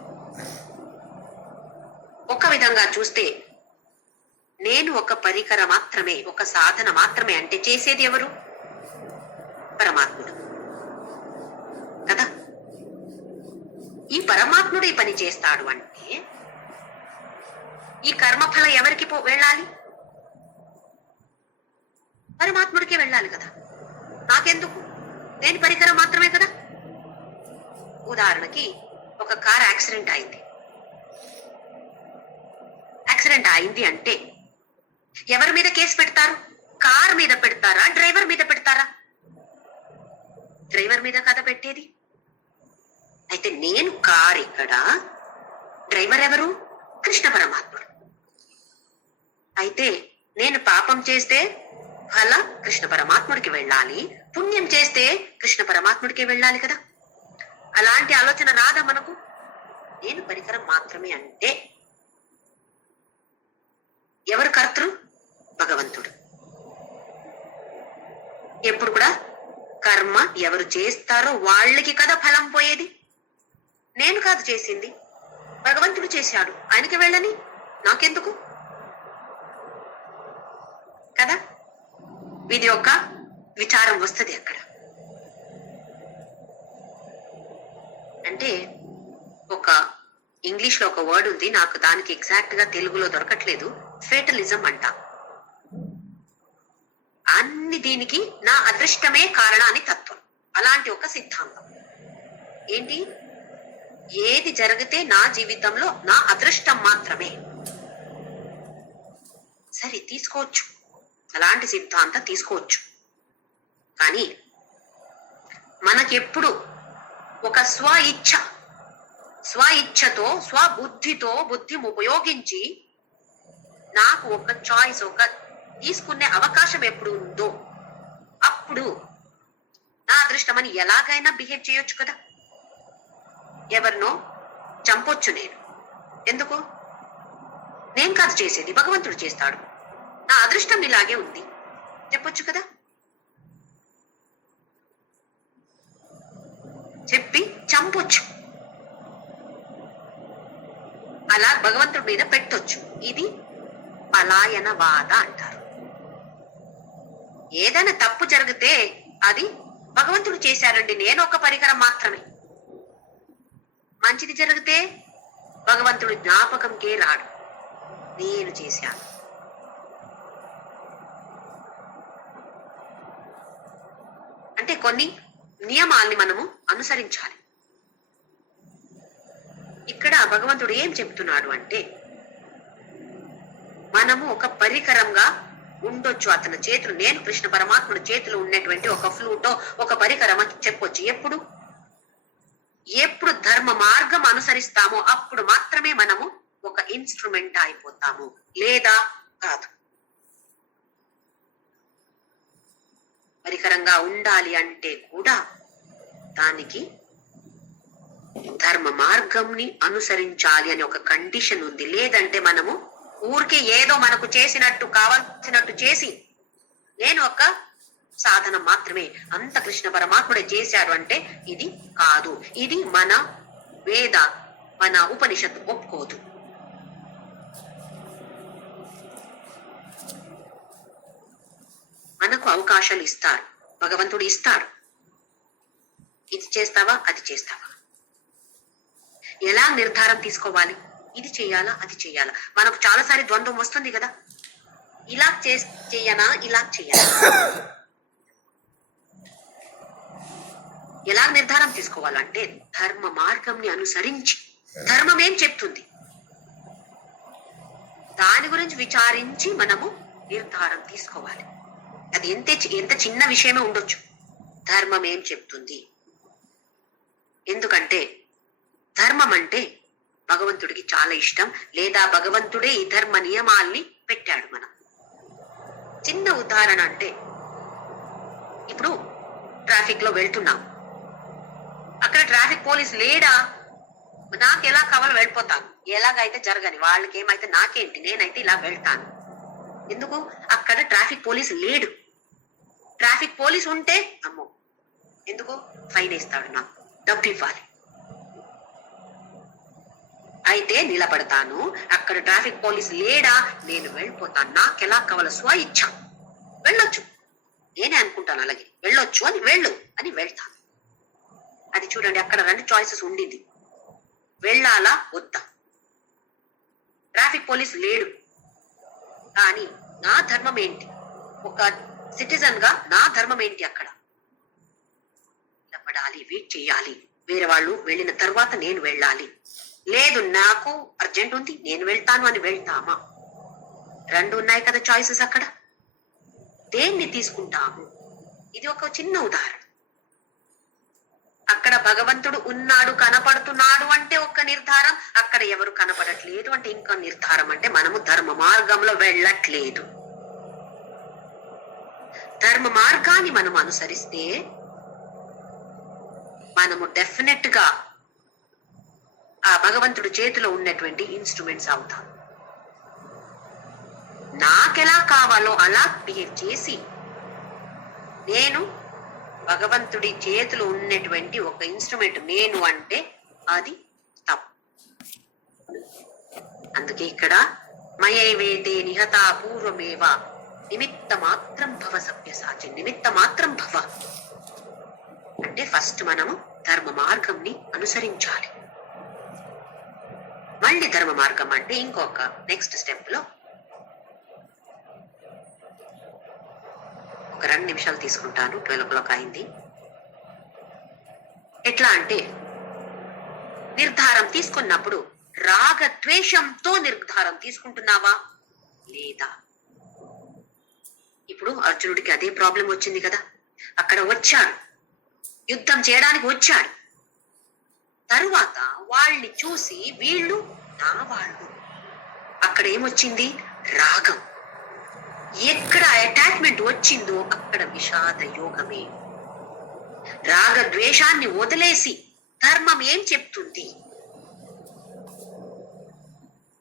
ఒక విధంగా చూస్తే నేను ఒక పరికర మాత్రమే, ఒక సాధన మాత్రమే అంటే చేసేది ఎవరు? పరమాత్ముడు కదా. ఈ పరమాత్ముడు ఈ పని చేస్తాడు అంటే ఈ కర్మఫలం ఎవరికి వెళ్ళాలి? పరమాత్ముడికి వెళ్ళాలి కదా. నాకెందుకు? నేను పరికరం మాత్రమే కదా. ఉదాహరణకి ఒక కార్ యాక్సిడెంట్ అయింది. యాక్సిడెంట్ అయింది అంటే ఎవరి మీద కేసు పెడతారు? కార్ మీద పెడతారా, డ్రైవర్ మీద పెడతారా? డ్రైవర్ మీద కదా పెట్టేది. అయితే నేను కార్ ఇక్కడ, డ్రైవర్ ఎవరు? కృష్ణ పరమాత్ముడు. అయితే నేను పాపం చేస్తే ఫల కృష్ణ పరమాత్ముడికి వెళ్ళాలి, పుణ్యం చేస్తే కృష్ణ పరమాత్ముడికి వెళ్ళాలి కదా. అలాంటి ఆలోచన రాదా మనకు? నేను పరికరం మాత్రమే అంటే ఎవరు కర్తృ? భగవంతుడు. ఎప్పుడు కూడా కర్మ ఎవరు చేస్తారో వాళ్ళకి కదా ఫలం పోయేది. నేను కాదు చేసింది, భగవంతుడు చేశాడు, ఆయనకి వెళ్ళని నాకెందుకు కదా. ఇది ఒక విచారం వస్తుంది అక్కడ. అంటే ఒక ఇంగ్లీష్ లో ఒక వర్డ్ ఉంది, నాకు దానికి ఎగ్జాక్ట్ గా తెలుగులో దొరకట్లేదు. ఫేటలిజం అంట. అన్ని దీనికి నా అదృష్టమే కారణాన్ని తత్వం. అలాంటి ఒక సిద్ధాంతం ఏంటి, ఏది జరిగితే నా జీవితంలో నా అదృష్టం మాత్రమే. సరే తీసుకోవచ్చు, అలాంటి సిద్ధాంతం తీసుకోవచ్చు. కానీ మనకెప్పుడు ఒక స్వ ఇచ్ఛతో స్వబుద్ధితో బుద్ధిని ఉపయోగించి నాకు ఒక చాయిస్, ఒక తీసుకునే అవకాశం ఎప్పుడు ఉందో అప్పుడు నా అదృష్టం అని ఎలాగైనా బిహేవ్ చేయొచ్చు కదా. ఎవరినో చంపొచ్చు నేను, ఎందుకు? నేను కాదు చేసేది, భగవంతుడు చేస్తాడు, నా అదృష్టం ఇలాగే ఉంది చెప్పొచ్చు కదా. చెప్పి చంపొచ్చు, అలా భగవంతుడి మీద పెట్టొచ్చు. ఇది పలాయనవాద అంటారు. ఏదైనా తప్పు జరిగితే అది భగవంతుడు చేశారండి, నేను ఒక పరికరం మాత్రమే. మంచిది జరిగితే భగవంతుడు జ్ఞాపకంకే రాడు, నేను చేశాను. అంటే కొన్ని నియమాల్ని మనము అనుసరించాలి. ఇక్కడ భగవంతుడు ఏం చెప్తున్నాడు అంటే, మనము ఒక పరికరంగా ఉండొచ్చు అతని చేతులు. నేను కృష్ణ పరమాత్ముడి చేతిలో ఉన్నటువంటి ఒక ఫ్లూటో ఒక పరికరం చెప్పొచ్చు. ఎప్పుడు ధర్మ మార్గం అనుసరిస్తామో అప్పుడు మాత్రమే మనము ఒక ఇన్స్ట్రుమెంట్ అయిపోతాము, లేదా కాదు. పరికరంగా ఉండాలి అంటే కూడా దానికి ధర్మ మార్గంని అనుసరించాలి అని ఒక కండిషన్ ఉంది. లేదంటే మనము ఊరికే ఏదో మనకు చేసినట్టు కావాల్సినట్టు చేసి నేను ఒక సాధన మాత్రమే, అంత కృష్ణ పరమాత్ముడే చేశాడు అంటే ఇది కాదు. ఇది మన మన ఉపనిషత్తు ఒప్పుకోదు. మనకు అవకాశాలు ఇస్తారు, భగవంతుడు ఇస్తాడు. ఇది చేస్తావా, అది చేస్తావా, ఎలా నిర్ధారం తీసుకోవాలి, ఇది చెయ్యాలా అది చెయ్యాలా. మనకు చాలాసారి ద్వంద్వం వస్తుంది కదా, ఇలా చెయ్యనా ఇలా చెయ్యాలా. ఎలా నిర్ధారం తీసుకోవాలంటే ధర్మ మార్గంని అనుసరించి, ధర్మం ఏం చెప్తుంది దాని గురించి విచారించి మనము నిర్ధారం తీసుకోవాలి. అది ఎంత చిన్న విషయమే ఉండొచ్చు, ధర్మం ఏం చెప్తుంది. ఎందుకంటే ధర్మం అంటే భగవంతుడికి చాలా ఇష్టం, లేదా భగవంతుడే ఈ ధర్మ నియమాల్ని పెట్టాడు. మనం చిన్న ఉదాహరణ అంటే, ఇప్పుడు ట్రాఫిక్ లో వెళ్తున్నాం, అక్కడ ట్రాఫిక్ పోలీస్ లేడా, నాకు ఎలా కావాలో వెళ్ళిపోతాను, ఎలాగైతే జరగని, వాళ్ళకి ఏమైతే నాకేంటి, నేనైతే ఇలా వెళ్తాను. ఎందుకు? అక్కడ ట్రాఫిక్ పోలీస్ లేడు. ట్రాఫిక్ పోలీస్ ఉంటే అమ్మో, ఎందుకు ఫైన్ వేస్తాడు, నాకు డబ్బు ఇవ్వాలి, అయితే నిలబడతాను. అక్కడ ట్రాఫిక్ పోలీస్ లేడా, నేను వెళ్ళిపోతాను, నాకెలా కావాలో స్వ ఇచ్ఛ వెళ్ళొచ్చు. నేనే అనుకుంటాను అలాగే వెళ్ళొచ్చు అని, వెళ్ళు అని వెళ్తాను. అది చూడండి, అక్కడ 2 చాయిసెస్ ఉండింది, వెళ్ళాలా వద్దా. ట్రాఫిక్ పోలీస్ లేడు, కానీ నా ధర్మం ఏంటి, ఒక సిటిజన్ గా నా ధర్మం ఏంటి, అక్కడ నిలబడాలి, వెయిట్ చేయాలి, వేరే వాళ్ళు వెళ్ళిన తర్వాత నేను వెళ్ళాలి. లేదు నాకు అర్జెంట్ ఉంది నేను వెళ్తాను అని వెళ్తామా? 2 ఉన్నాయి కదా చాయిసెస్, అక్కడ దేన్ని తీసుకుంటాము? ఇది ఒక చిన్న ఉదాహరణ. అక్కడ భగవంతుడు ఉన్నాడు, కనపడుతున్నాడు అంటే ఒక నిర్ధారం, అక్కడ ఎవరు కనపడట్లేదు అంటే ఇంకో నిర్ధారం. అంటే మనము ధర్మ మార్గంలో వెళ్ళట్లేదు. ధర్మ మార్గాన్ని మనం అనుసరిస్తే మనము డెఫినెట్ గా ఆ భగవంతుడి చేతిలో ఉన్నటువంటి ఇన్స్ట్రుమెంట్స్ అవుతాం. నాకెలా కావాలో అలా బిహేవ్ చేసి నేను భగవంతుడి చేతిలో ఉన్నటువంటి ఒక ఇన్స్ట్రుమెంట్ నేను అంటే అది తప్పు. అందుకే ఇక్కడ మయైవేతే నిహతా పూర్వమేవ నిమిత్త మాత్రం భవ సవ్యసాచి, నిమిత్త మాత్రం భవ అంటే ఫస్ట్ మనము ధర్మ మార్గంని అనుసరించాలి. మళ్ళీ ధర్మ మార్గం అంటే ఇంకొక నెక్స్ట్ స్టెప్ లో ఒక 2 నిమిషాలు తీసుకుంటాను. 12 అయింది. ఎట్లా అంటే నిర్ధారం తీసుకున్నప్పుడు రాగద్వేషంతో నిర్ధారం తీసుకుంటున్నావా లేదా? ఇప్పుడు అర్జునుడికి అదే ప్రాబ్లం వచ్చింది కదా. అక్కడ వచ్చాడు, యుద్ధం చేయడానికి వచ్చాడు. తరువాత వాళ్ళని చూసి వీళ్ళు నా వాళ్ళు. అక్కడ ఏమొచ్చింది? రాగం. ఎక్కడ అటాచ్మెంట్ వచ్చిందో అక్కడ విషాద యోగమే. రాగద్వేషాన్ని వదిలేసి ధర్మం ఏం చెప్తుంది?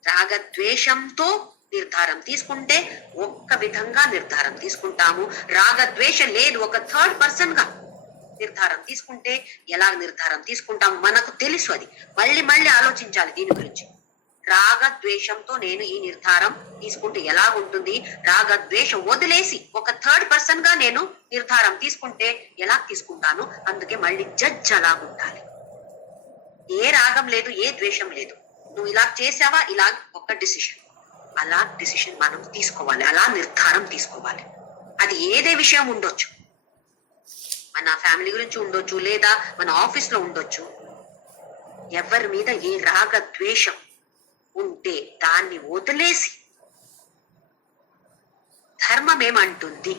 రాగద్వేషంతో నిర్ధారం తీసుకుంటే ఒక్క విధంగా నిర్ధారం తీసుకుంటాము. రాగద్వేషం లేదు, ఒక థర్డ్ పర్సన్ గా నిర్ధారం తీసుకుంటే ఎలా నిర్ధారం తీసుకుంటాము మనకు తెలుసు. అది మళ్ళీ మళ్ళీ ఆలోచించాలి దీని గురించి. రాగద్వేషంతో నేను ఈ నిర్ధారం తీసుకుంటే ఎలా ఉంటుంది, రాగద్వేషం వదిలేసి ఒక థర్డ్ పర్సన్ గా నేను నిర్ధారం తీసుకుంటే ఎలా తీసుకుంటాను. అందుకే మళ్ళీ జడ్జ్ అలా ఉండాలి. ఏ రాగం లేదు, ఏ ద్వేషం లేదు. నువ్వు ఇలా చేసావా, ఇలా ఒక డిసిషన్, అలా డిసిషన్ మనం తీసుకోవాలి, అలా నిర్ధారం తీసుకోవాలి. అది ఏదే విషయం ఉండొచ్చు, మన ఫ్యామిలీ గురించి ఉండొచ్చు, లేదా మన ఆఫీస్ లో ఉండొచ్చు. ఎవరి మీద ఏ రాగ ద్వేషం ఉంటే దాన్ని వదిలేసి ధర్మం ఏమంటుంది,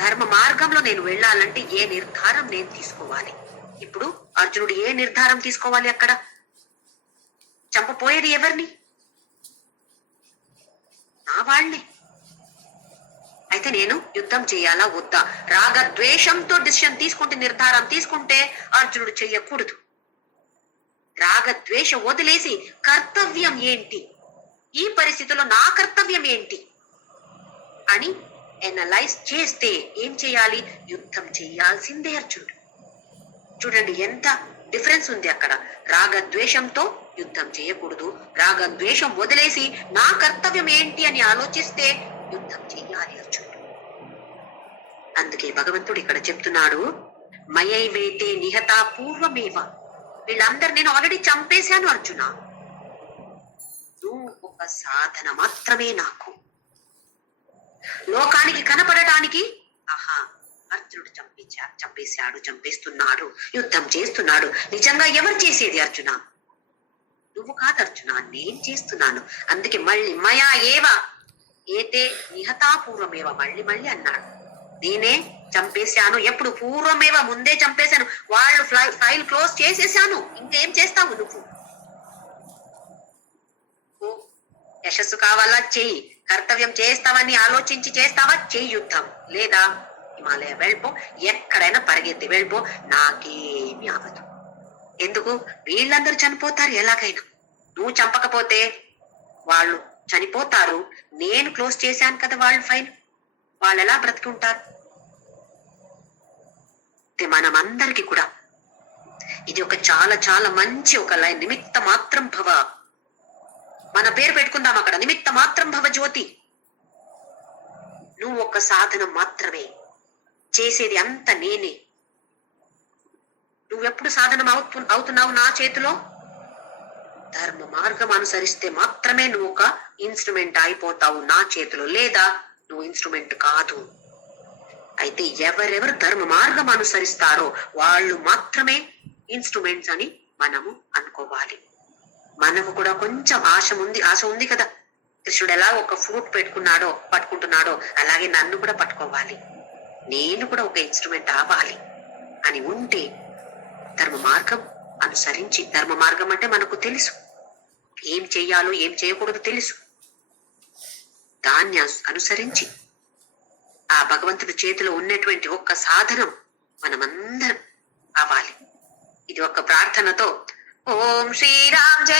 ధర్మ మార్గంలో నేను వెళ్ళాలంటే ఏ నిర్ధారం నేను తీసుకోవాలి. ఇప్పుడు అర్జునుడు ఏ నిర్ధారం తీసుకోవాలి? అక్కడ చంపపోయేది ఎవరిని? నా వాళ్ళని. అయితే నేను యుద్ధం చేయాలా వద్దా? రాగద్వేషంతో డిసిషన్ తీసుకుంటే, నిర్ధారం తీసుకుంటే అర్జునుడు చెయ్యకూడదు. రాగద్వేషం వదిలేసి కర్తవ్యం ఏంటి, ఈ పరిస్థితిలో నా కర్తవ్యం ఏంటి అని ఎనలైజ్ చేస్తే ఏం చేయాలి? యుద్ధం చేయాల్సిందే అర్జునుడు. చూడండి ఎంత డిఫరెన్స్ ఉంది అక్కడ. రాగద్వేషంతో యుద్ధం చేయకూడదు, రాగద్వేషం వదిలేసి నా కర్తవ్యం ఏంటి అని ఆలోచిస్తే యుద్ధం చేయాలి అర్జునుడు. అందుకే భగవంతుడు ఇక్కడ చెప్తున్నాడు, మయైవేతే నిహతా పూర్వమేవ. వీళ్ళందరూ నేను ఆల్రెడీ చంపేశాను అర్జున, నువ్వు ఒక సాధన మాత్రమే నాకు. లోకానికి కనపడటానికి ఆహా అర్జునుడు చంపేశాడు, చంపేస్తున్నాడు, యుద్ధం చేస్తున్నాడు. నిజంగా ఎవరు చేసేది అర్జున? నువ్వు కాదు అర్జున, నేను చేస్తున్నాను. అందుకే మళ్ళీ మయా ఏవ ఏతే నిహతా పూర్వమేవ మళ్ళీ మళ్ళీ అన్నాడు. నేనే చంపేశాను. ఎప్పుడు? పూర్వమేవ, ముందే చంపేశాను. వాళ్ళు ఫైల్ క్లోజ్ చేసేసాను. ఇంకేం చేస్తావు నువ్వు? యశస్సు కావాలా? చెయ్యి. కర్తవ్యం చేస్తావని ఆలోచించి చేస్తావా? చెయ్యి యుద్ధం. లేదా హిమాలయ వెళ్ళిపో, ఎక్కడైనా పరిగెత్తి వెళ్ళిపో, నాకేమి అవ్వదు. ఎందుకు? వీళ్ళందరూ చనిపోతారు ఎలాగైనా. నువ్వు చంపకపోతే వాళ్ళు చనిపోతారు. నేను క్లోజ్ చేశాను కదా వాళ్ళ ఫైల్, వాళ్ళు ఎలా బ్రతికుంటారు? మనమందరికి కూడా ఇది ఒక చాలా చాలా మంచి ఒక లైన్. నిమిత్త మాత్రం భవ, మన పేరు పెట్టుకుందాం అక్కడ, నిమిత్త మాత్రం భవ జ్యోతి. నువ్వు ఒక సాధనం మాత్రమే, చేసేది అంత నేనే. నువ్వెప్పుడు సాధనం అవుతున్నావు నా చేతిలో? ధర్మ మార్గం అనుసరిస్తే మాత్రమే నువ్వు ఒక ఇన్స్ట్రుమెంట్ అయిపోతావు నా చేతిలో, లేదా నువ్వు ఇన్స్ట్రుమెంట్ కాదు. అయితే ఎవరెవరు ధర్మ మార్గం అనుసరిస్తారో వాళ్ళు మాత్రమే ఇన్స్ట్రుమెంట్స్ అని మనము అనుకోవాలి. మనము కూడా కొంచెం ఆశ ఉంది కదా. కృష్ణుడు ఎలా ఒక ఫ్రూట్ పట్టుకుంటున్నాడో అలాగే నన్ను కూడా పట్టుకోవాలి, నేను కూడా ఒక ఇన్స్ట్రుమెంట్ అవ్వాలి అని ఉంటే ధర్మ మార్గం అనుసరించి, ధర్మ మార్గం అంటే మనకు తెలుసు, ఏం చెయ్యాలో ఏం చేయకూడదు తెలుసు, దాన్ని అనుసరించి ఆ భగవంతుడి చేతిలో ఉన్నటువంటి ఒక్క సాధనం మనమందరం అవ్వాలి. ఇది ఒక ప్రార్థనతో ఓం శ్రీరామ్ జయ